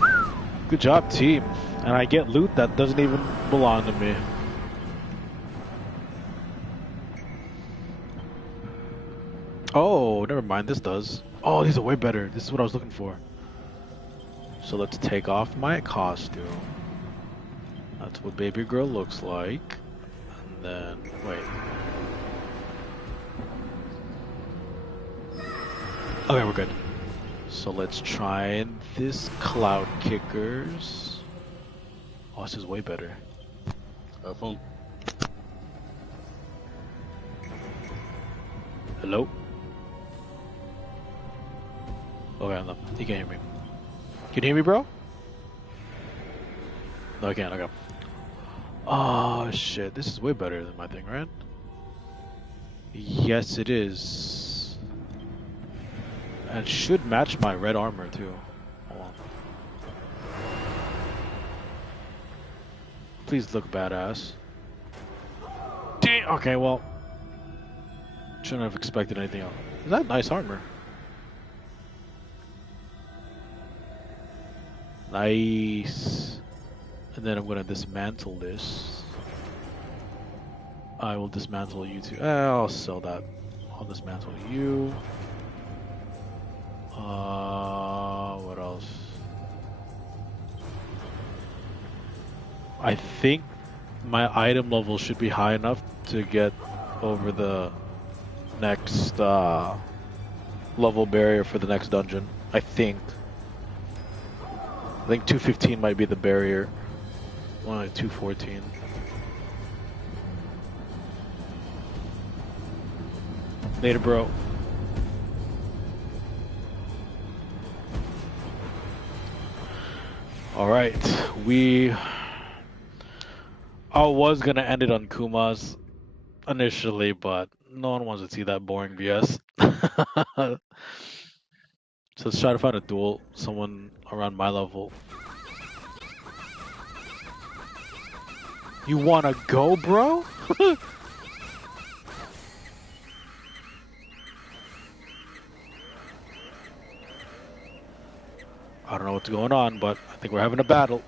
are. Good job, team. And I get loot that doesn't even belong to me. Oh, never mind, this does. Oh, these are way better. This is what I was looking for. So let's take off my costume. That's what baby girl looks like. And then, wait. Okay, we're good. So let's try this Cloud Kickers. Oh, this is way better. Phone. Hello? Okay, no, you can't hear me. Can you hear me, bro? No, I can't. Okay. Oh shit, this is way better than my thing, right? Yes, it is. And should match my red armor too. Hold on. Please look badass. Damn. Okay, well, shouldn't have expected anything else. Is that nice armor? Nice. And then I'm gonna dismantle this. I will dismantle you too. I'll sell that. I'll dismantle you. What else? I think my item level should be high enough to get over the next level barrier for the next dungeon. I think 215 might be the barrier. One like 214. Later, bro. All right, I was gonna end it on Kuma's initially, but no one wants to see that boring BS. So let's try to find a duel, someone around my level. You wanna go, bro? I don't know what's going on, but I think we're having a battle.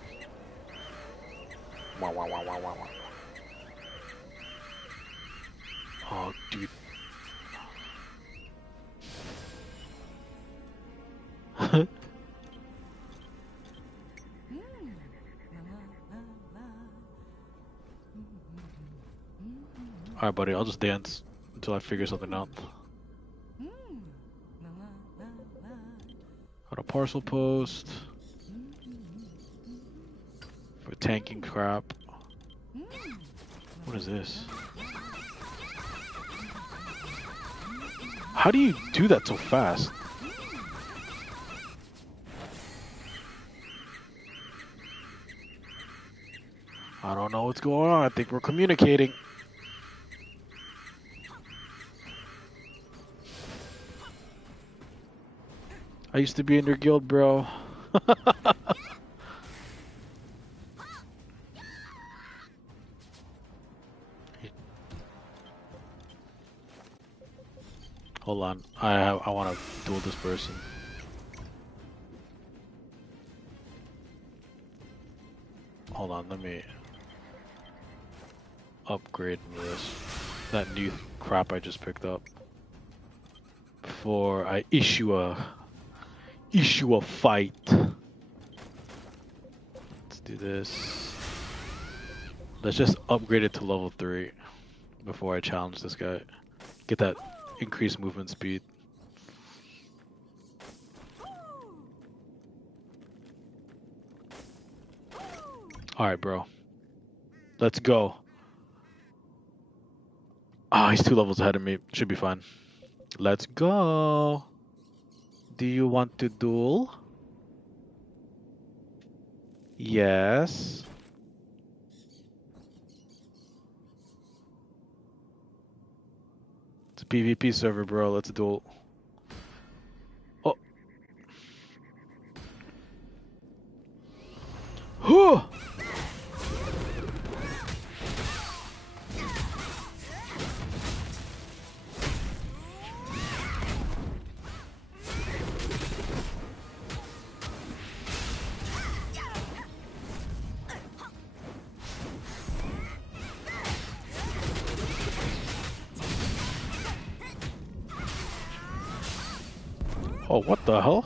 Oh, dude. Alright, buddy, I'll just dance until I figure something out. Got a parcel post for tanking crap. What is this? How do you do that so fast? I don't know what's going on. I think we're communicating. I used to be in your guild, bro. Hold on. I want to duel this person. Hold on, let me upgrade that new crap I just picked up before I issue a fight. Let's do this. Let's just upgrade it to level 3 before I challenge this guy. Get that increased movement speed. Alright, bro. Let's go. Ah, he's 2 levels ahead of me. Should be fine. Let's go. Do you want to duel? Yes. It's a PvP server, bro. Let's duel. Oh. Whew. Oh, what the hell?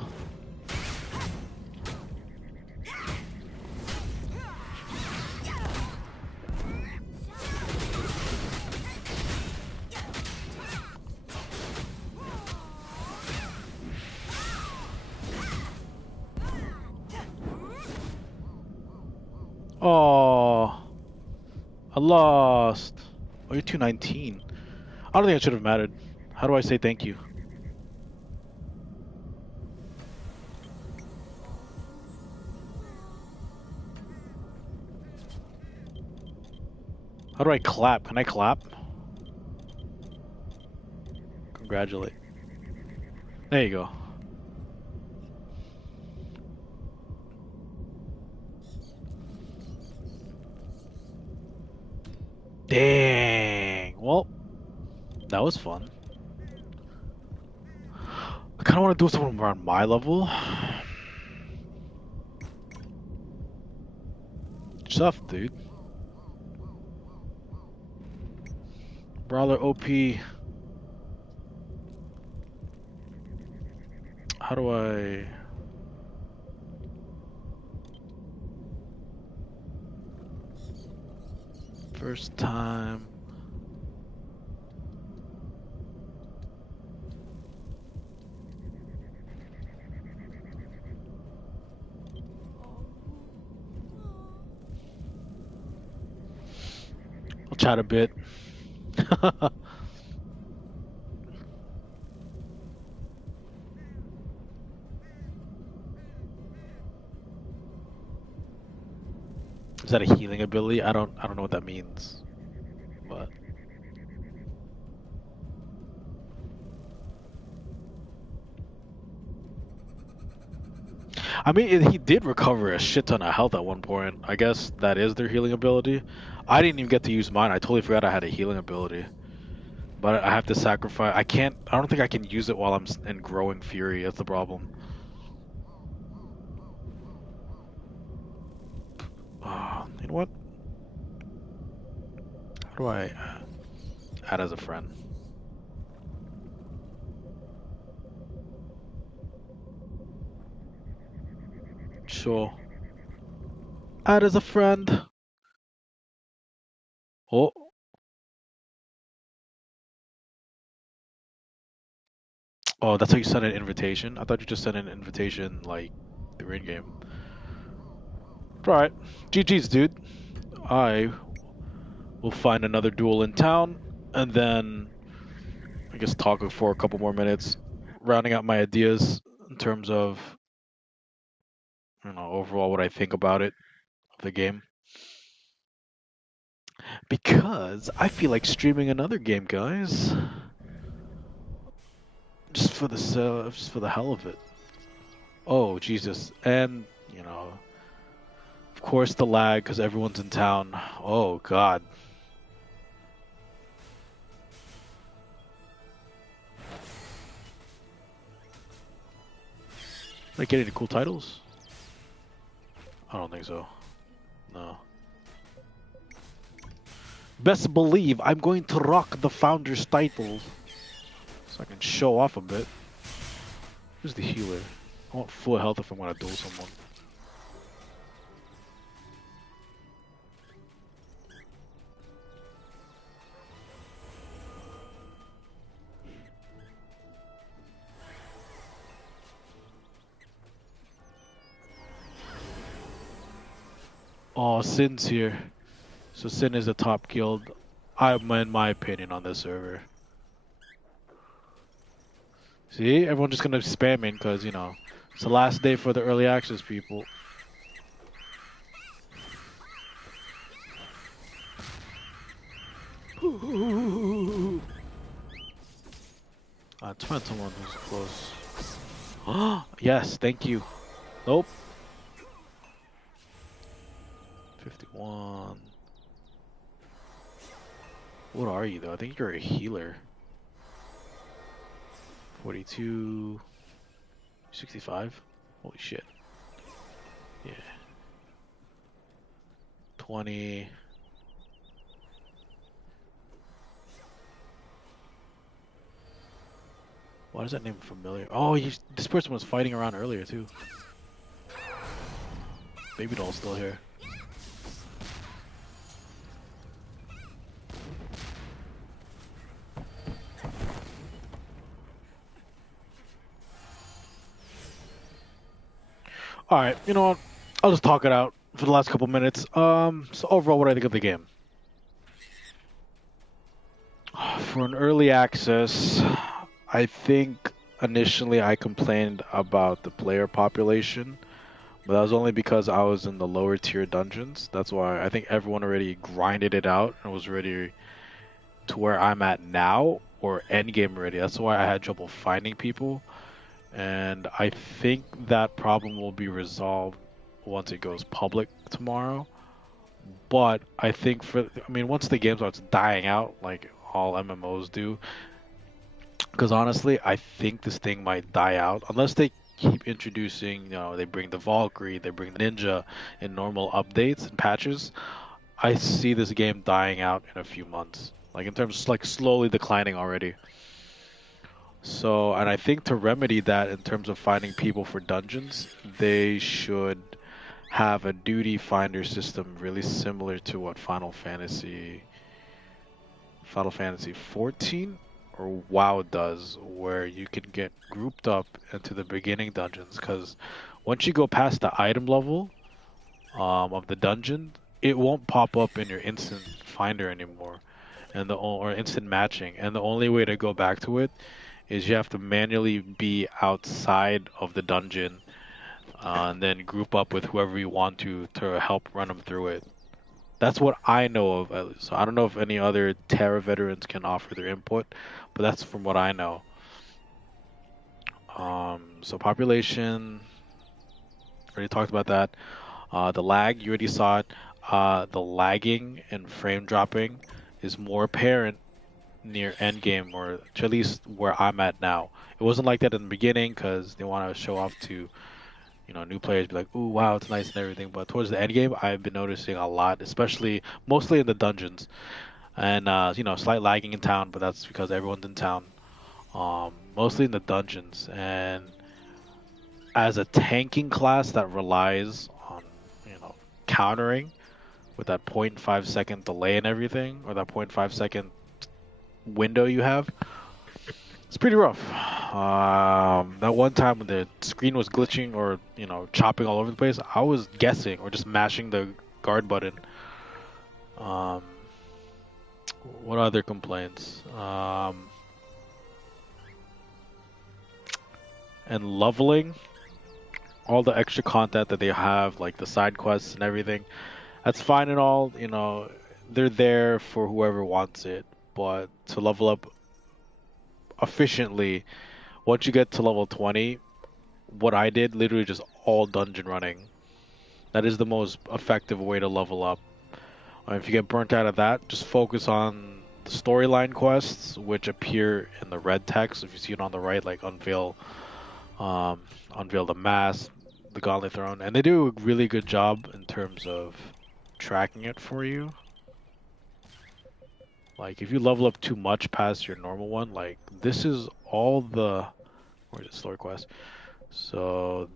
Oh, I lost. Oh, you're 219. I don't think I should have mattered. How do I say thank you? How do I clap? Can I clap? Congratulate. There you go. Dang. Well, that was fun. I kind of want to do something around my level. Stuff, dude. Brawler OP. How do I... First time... I'll chat a bit. Is that a healing ability? I don't know what that means. But I mean, he did recover a shit ton of health at one point. I guess that is their healing ability. I didn't even get to use mine. I totally forgot I had a healing ability. But I have to sacrifice. I can't. I don't think I can use it while I'm in growing fury. That's the problem. You know what? How do I add as a friend? Sure. Add as a friend. Oh. Oh, that's how you send an invitation? I thought you just sent an invitation, like, through in-game. Alright. GG's, dude. I will find another duel in town, and then I guess talk for a couple more minutes, rounding out my ideas in terms of, overall what I think about it, the game. Because I feel like streaming another game, guys. Just for the hell of it. Oh, Jesus. And, of course the lag because everyone's in town. Oh, God. Am I getting any cool titles? I don't think so. No. Best believe I'm going to rock the Founder's title. So I can show off a bit. Who's the healer? I want full health if I'm going to duel someone. Oh, Sin's here. So Sin is the top guild, in my opinion, on this server. See, everyone's just gonna spam in because, it's the last day for the early access people. Let's find someone who's close. Oh, yes, thank you. Nope. 51. What are you, though? I think you're a healer. 42. 65? Holy shit. Yeah. 20. Why does that name familiar? Oh, this person was fighting around earlier, too. Baby doll's still here. Alright, you know what? I'll just talk it out for the last couple minutes. So overall, what do I think of the game? For an early access, I think initially I complained about the player population, But that was only because I was in the lower tier dungeons. That's why I think everyone already grinded it out and was ready to where I'm at now or end game ready. That's why I had trouble finding people. And I think that problem will be resolved once it goes public tomorrow. But I think I mean, once the game starts dying out, like all MMOs do, because honestly, I think this thing might die out unless they keep introducing, they bring the Valkyrie, they bring the Ninja in normal updates and patches. I see this game dying out in a few months, like in terms of like slowly declining already. So, and I think to remedy that in terms of finding people for dungeons, they should have a duty finder system really similar to what Final Fantasy 14 or WoW does, where you can get grouped up into the beginning dungeons. Because once you go past the item level of the dungeon, it won't pop up in your instant finder anymore, or instant matching. And the only way to go back to it is you have to manually be outside of the dungeon, and then group up with whoever you want to help run them through it. That's what I know of, at least. So I don't know if any other Terra veterans can offer their input, but that's from what I know. So population, already talked about that. The lag, you already saw it. The lagging and frame dropping is more apparent near endgame, or to at least where I'm at now. It wasn't like that in the beginning because they want to show off to new players, be like, "Ooh, wow, it's nice and everything." But towards the end game, I've been noticing a lot, especially mostly in the dungeons, and slight lagging in town, but that's because everyone's in town. Mostly in the dungeons, and as a tanking class that relies on countering with that 0.5 second delay and everything, or that 0.5 second window you have, it's pretty rough. That one time when the screen was glitching or chopping all over the place, I was guessing or just mashing the guard button. Um, what other complaints? And leveling, all the extra content that they have, like the side quests and everything. That's fine and all. They're there for whoever wants it. But to level up efficiently, once you get to level 20, what I did, literally just all dungeon running. That is the most effective way to level up. If you get burnt out of that, just focus on the storyline quests, which appear in the red text. If you see it on the right, like unveil the mask, the Gauntlet Throne, and they do a really good job in terms of tracking it for you. Like if you level up too much past your normal one, like this is all the where's the story quest? So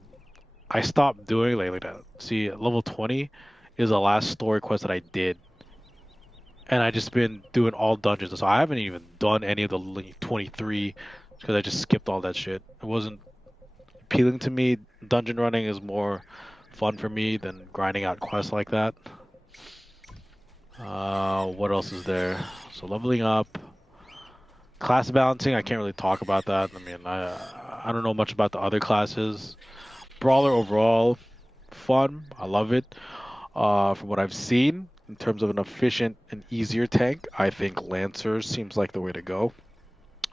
I stopped doing like that. See, level 20 is the last story quest that I did, and I just been doing all dungeons. So I haven't even done any of the 23 because I just skipped all that shit. It wasn't appealing to me. Dungeon running is more fun for me than grinding out quests like that. What else is there? So leveling up, class balancing. I can't really talk about that. I mean, I don't know much about the other classes. Brawler overall, fun. I love it. From what I've seen, in terms of an efficient and easier tank, I think Lancer seems like the way to go,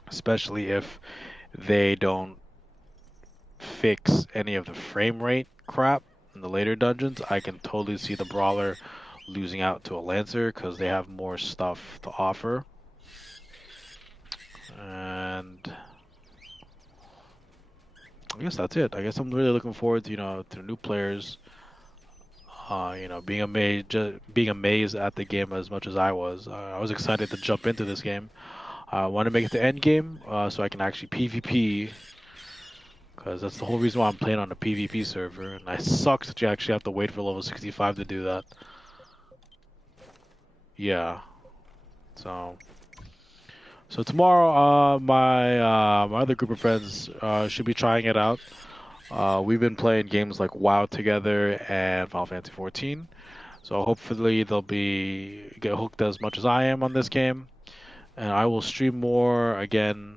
especially if they don't fix any of the frame rate crap in the later dungeons. I can totally see the Brawler losing out to a Lancer because they have more stuff to offer. And I guess that's it. I guess I'm really looking forward to to new players. Being amazed at the game as much as I was. I was excited to jump into this game. I want to make it to end game so I can actually PvP, because that's the whole reason why I'm playing on a PvP server. And I sucks that you actually have to wait for level 65 to do that. Yeah. So tomorrow, my other group of friends should be trying it out. We've been playing games like WoW together and Final Fantasy 14. So hopefully they'll get hooked as much as I am on this game, and I will stream more again.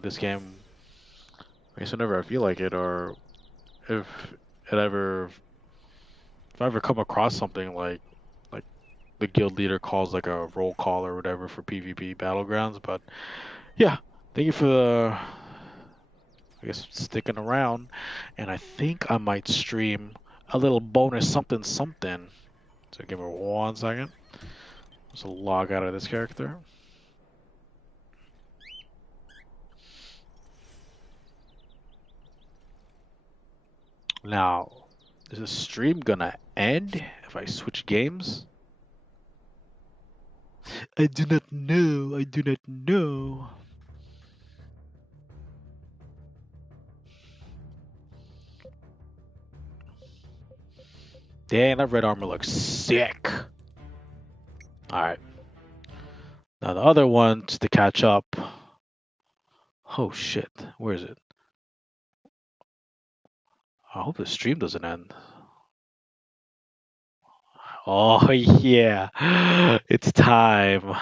This game, I guess whenever I feel like it, or if it ever if I ever come across something like the guild leader calls like a roll call or whatever for PvP battlegrounds. But yeah, thank you for the I guess sticking around, and I think I might stream a little bonus something something. So give me 1 second. Just log out of this character. Now, is the stream gonna end if I switch games? I do not know. I do not know. Dang, that red armor looks sick. Alright. Now the other one, just to catch up. Oh shit. Where is it? I hope the stream doesn't end. Oh yeah. It's time.